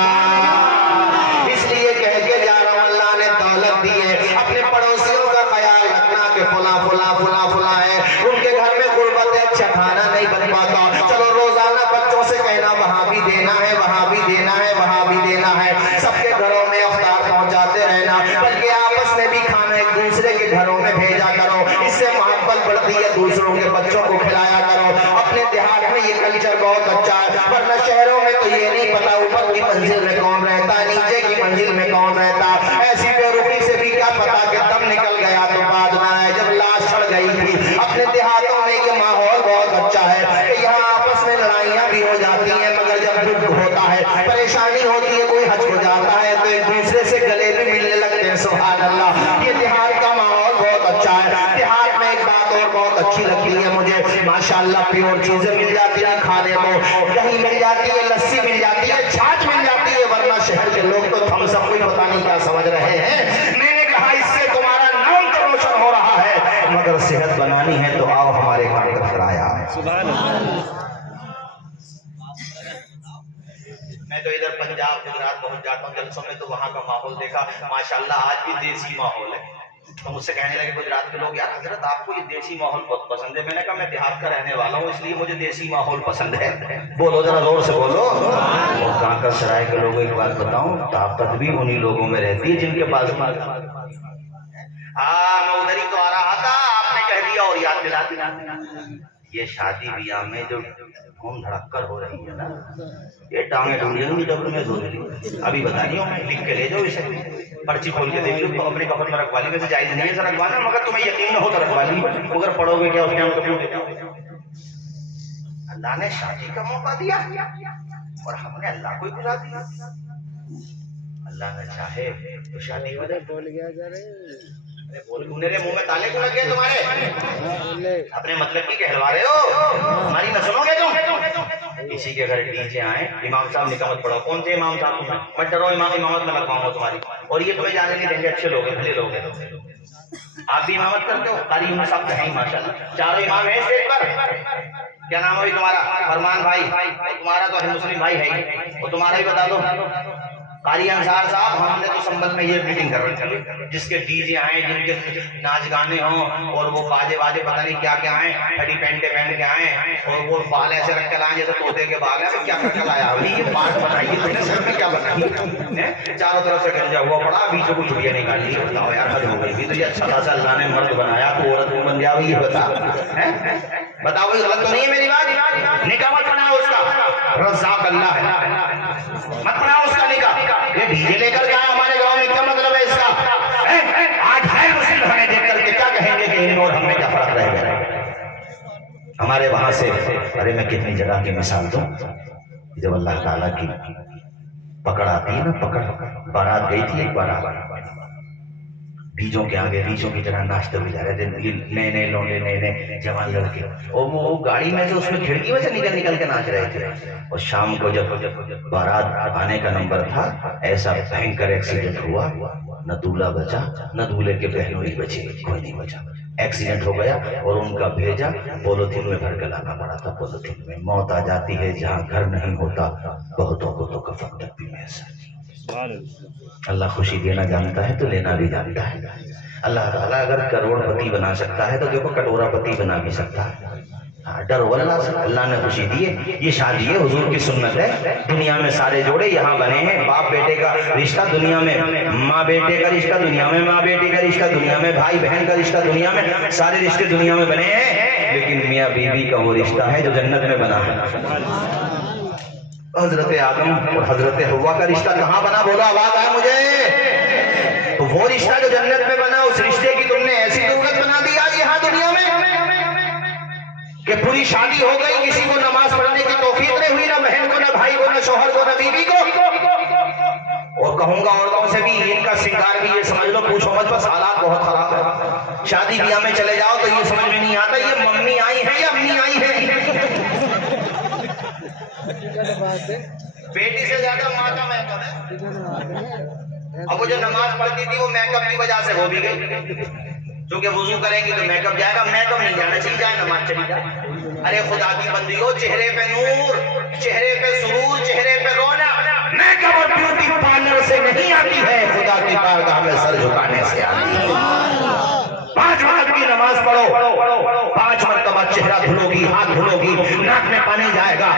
اس لیے کہہ کے جا رہا ہوں اللہ نے دولت دی ہے. اپنے پڑوسیوں کا خیال رکھنا کہ فلاں فلاں فلاں فلاں ہے، ان کے گھر میں غربت ہے، اچھا کھانا نہیں بن پاتا، چلو روزانہ بچوں سے کہنا وہاں بھی دینا ہے وہاں بھی دینا ہے وہاں بھی دینا ہے. سب کے گھروں میں افطار پہنچاتے رہنا، بلکہ آپس میں بھی کھانا ایک دوسرے کے گھروں میں بھیجا کرو، اس سے محبت بڑھتی ہے. دوسروں کے بچوں کو کھلایا کرو. اپنے دیہات میں یہ کلچر بہت اچھا ہے، ورنہ شہروں میں تو یہ نہیں پتا اوپر کی منزل میں کون رہتا ہے نیچے کی منزل میں کون رہتا. ایسی بے رخی سے بھی کیا پتا کہ دم نکل گیا تو بعد میں آئے جب لاش سڑ گئی تھی. اپنے دیہاتوں میں یہ ماحول بہت اچھا ہے کہ یہاں آپس میں لڑائیاں بھی ہو جاتی ہیں، مگر جب دکھ ہوتا ہے پریشانی ہوتی ہے کوئی حج ہو جاتا ہے تو ایک دوسرے سے گلے بھی ملنے لگتے ہیں. سبحان اللہ. یہ دیہات کا ماحول بہت اچھا ہے. دیہات میں ایک بات اور بہت اچھی لگتی ہے مجھے، ماشاءاللہ پیور چیزیں مل جاتی ہیں کھانے کو، دہی مل جاتی ہے، لسی مل جاتی ہے، چھاچھ مل جاتی ہے. ورنہ شہر کے لوگ تو ہم سب کوئی پتہ نہیں کیا سمجھ رہے ہیں. میں نے کہا اس سے تمہارا نام تو روشن ہو رہا ہے، مگر صحت بنانی ہے تو آؤ ہمارے کام کا کرایا. میں تو ادھر پنجاب گجرات پہنچ جاتا ہوں جلسوں میں تو وہاں کا ماحول دیکھا ماشاءاللہ آج بھی دیسی ماحول ہے. تو مجھ سے کہنے لگے گجرات کے لوگ یار حضرت آپ کو یہ دیسی ماحول بہت پسند ہے. میں نے کہا میں دیہات کا رہنے والا ہوں اس لیے مجھے دیسی ماحول پسند ہے. بولو ذرا زور سے بولو. اور کانکر سرائے کے لوگوں ایک بات بتاؤں طاقت بھی انہی لوگوں میں رہتی ہے جن کے پاس میں ادھر ہی تو آ رہا تھا آپ نے کہہ دیا اور یاد دلا دیا. یہ شادی بیاہ میں جو دھوم دھڑکر ہو رہی ہے نا یہ ٹانگیں ڈونڈیں گی جب میں دھو لی. ابھی بتا رہی ہوں میں لکھ کے لے جاؤ اسے پرچی کھول کے دیکھ لو تو اپنے کفن میں رکھوا لی. ویسے جائز نہیں ہے سر رکھوانا مگر تمہیں یقین نہ ہو تو رکھوا لی. مگر پڑھو گے کیا اس ٹائم کبھی اللہ نے شادی کا موقع دیا اور ہم نے اللہ کو ہی بلا دیا. اللہ نے چاہے تو شادی ہو جائے. بول گیا میرے منہ میں تالے کیوں لگ گئے تمہارے؟ اپنے مطلب کی کہلوا رہے ہو ہماری نہ سنو گے تم. کسی کے گھر ڈی جے آئے امام صاحب نکمت پڑھو. کون سے امام صاحب تمہیں؟ مت ڈرو امامت میں لگواؤں گا تمہاری. اور یہ تمہیں جانے نہیں دیں گے اچھے لوگ ہیں بھلے لوگ ہیں. آپ بھی امامت کرتے ہو؟ قاری امام صاحب تو ہیں ہی ماشاءاللہ. چاروں امام ہیں اسٹیج پر. کیا نام ہے تمہارا؟ فرمان بھائی. تمہارا تو ہے مسلم بھائی ہے ہی. اور تمہارا ہی بتا دو. قاری انصار صاحب ہم نے تو سنبل میں یہ میٹنگ کر رہی تھی جس کے ڈی جے آئیں جن کے ناچ گانے ہوں اور وہ باجے باجے پتہ نہیں کیا کیا آئیں ہڈی پینٹے پہن کے آئیں اور وہ بال ایسے رکھ کے لائیں جیسے طوطے کے بال ہیں. کیا کر کے لایا یہ پارٹ بنائیے تم نے سر میں کیا بنائی؟ چاروں طرف سے گنجا ہوا پڑا بیچوں کو چھٹیاں نکال لی. بتاؤ یار حد ہو گئی بھی. تو یہ اچھا خاصا اللہ نے مرد بنایا تو عورت کو بن جاؤ. یہ بتا بتاؤ غلط تو نہیں ہے میری بات؟ نکاح مت پڑھاؤ اس کا. رزاق اللہ ہے مت پڑھاؤ اس کا نکاح. یہ ڈی جے لے کر کے آئے ہمارے گاؤں میں کیا مطلب ہے اس کا؟ آج ہے مسلم ہمیں دیکھ کر کے کیا کہیں گے کہ ان اور ہم میں کیا فرق رہ گیا؟ ہمارے وہاں سے ارے میں کتنی جگہ کی مثال دوں. جب اللہ تعالیٰ کی پکڑ آتی ہے نا پکڑ. بارات گئی تھی ایک بارات بیجوں کے آگے بیجوں کی طرح ناچتے ہوئے جا رہے تھے نئے نئے لوگے نئے نئے جوان لڑکے اور وہ گاڑی میں سے اس میں کھڑکی میں سے نکل نکل کے ناچ رہے تھے. اور شام کو جب بارات آنے کا نمبر تھا ایسا بھینکر ایکسیڈنٹ ہوا. نہ دولہا بچا نہ دولہے کے بہنوئی بچی کوئی نہیں بچا. ایکسیڈنٹ ہو گیا اور ان کا بھیجا پولیتھین میں بھر کے لانا پڑا تھا. پولیتھین میں موت آ جاتی ہے جہاں گھر نہیں ہوتا بہتوں کو تو کفن تک بھی میسر. اللہ خوشی دینا جانتا ہے تو لینا بھی جانتا ہے. اللہ تعالیٰ اگر کروڑ پتی بنا سکتا ہے تو دیکھو کٹورا پتی بنا بھی سکتا ہے. ڈرو اللہ سے. اللہ نے خوشی دی ہے. یہ شادی ہے حضور کی سنت ہے. دنیا میں سارے جوڑے یہاں بنے ہیں. باپ بیٹے کا رشتہ دنیا میں, ماں بیٹے کا رشتہ دنیا میں, ماں بیٹی کا رشتہ دنیا میں, بھائی بہن کا رشتہ دنیا میں, سارے رشتے دنیا میں بنے ہیں. لیکن میاں بیوی کا وہ رشتہ ہے جو جنت میں بنا ہے. حضرت آدم اور حضرت حوا کا رشتہ کہاں بنا؟ بولو آواز آئے مجھے. تو وہ رشتہ جو جنت میں بنا، اس رشتے کی تم نے ایسی ضرورت بنا دی آج یہاں دنیا میں کہ پوری شادی ہو گئی، کسی کو نماز پڑھنے کی توفیق نہیں ہوئی، نہ بہن کو، نہ بھائی کو، نہ شوہر کو، نہ بیوی کو. اور کہوں گا عورتوں سے بھی، ان کا سنگار بھی یہ سمجھ لو پوچھو مت، بس حالات بہت خراب ہے. شادی بیاہ میں چلے جاؤ تو یہ سمجھ میں نہیں آتا یہ ممی آئی ہے یا امی آئی ہے. بیٹی سے زیادہ ماں کا میک اپ ہے. اب وہ جو نماز پڑھتی تھی وہ میک اپ کی وجہ سے ہو بھی گئی، کیونکہ وضو کریں گی تو میک اپ جائے گا. میک اپ نہیں جانا چاہیے، جائے نماز چلی جائے. ارے خدا کی بندیوں، چہرے پہ نور، چہرے پہ سرور، چہرے پہ رونق میک اپ اور بیوٹی پارلر سے نہیں آتی ہے، خدا کی بارگاہ میں سر جھکانے سے آتی ہے. 5 وقت کی نماز پڑھو، 5 مرتبہ چہرہ دھلو گی، ہاتھ دھلو گی، ناک میں پانی جائے گا.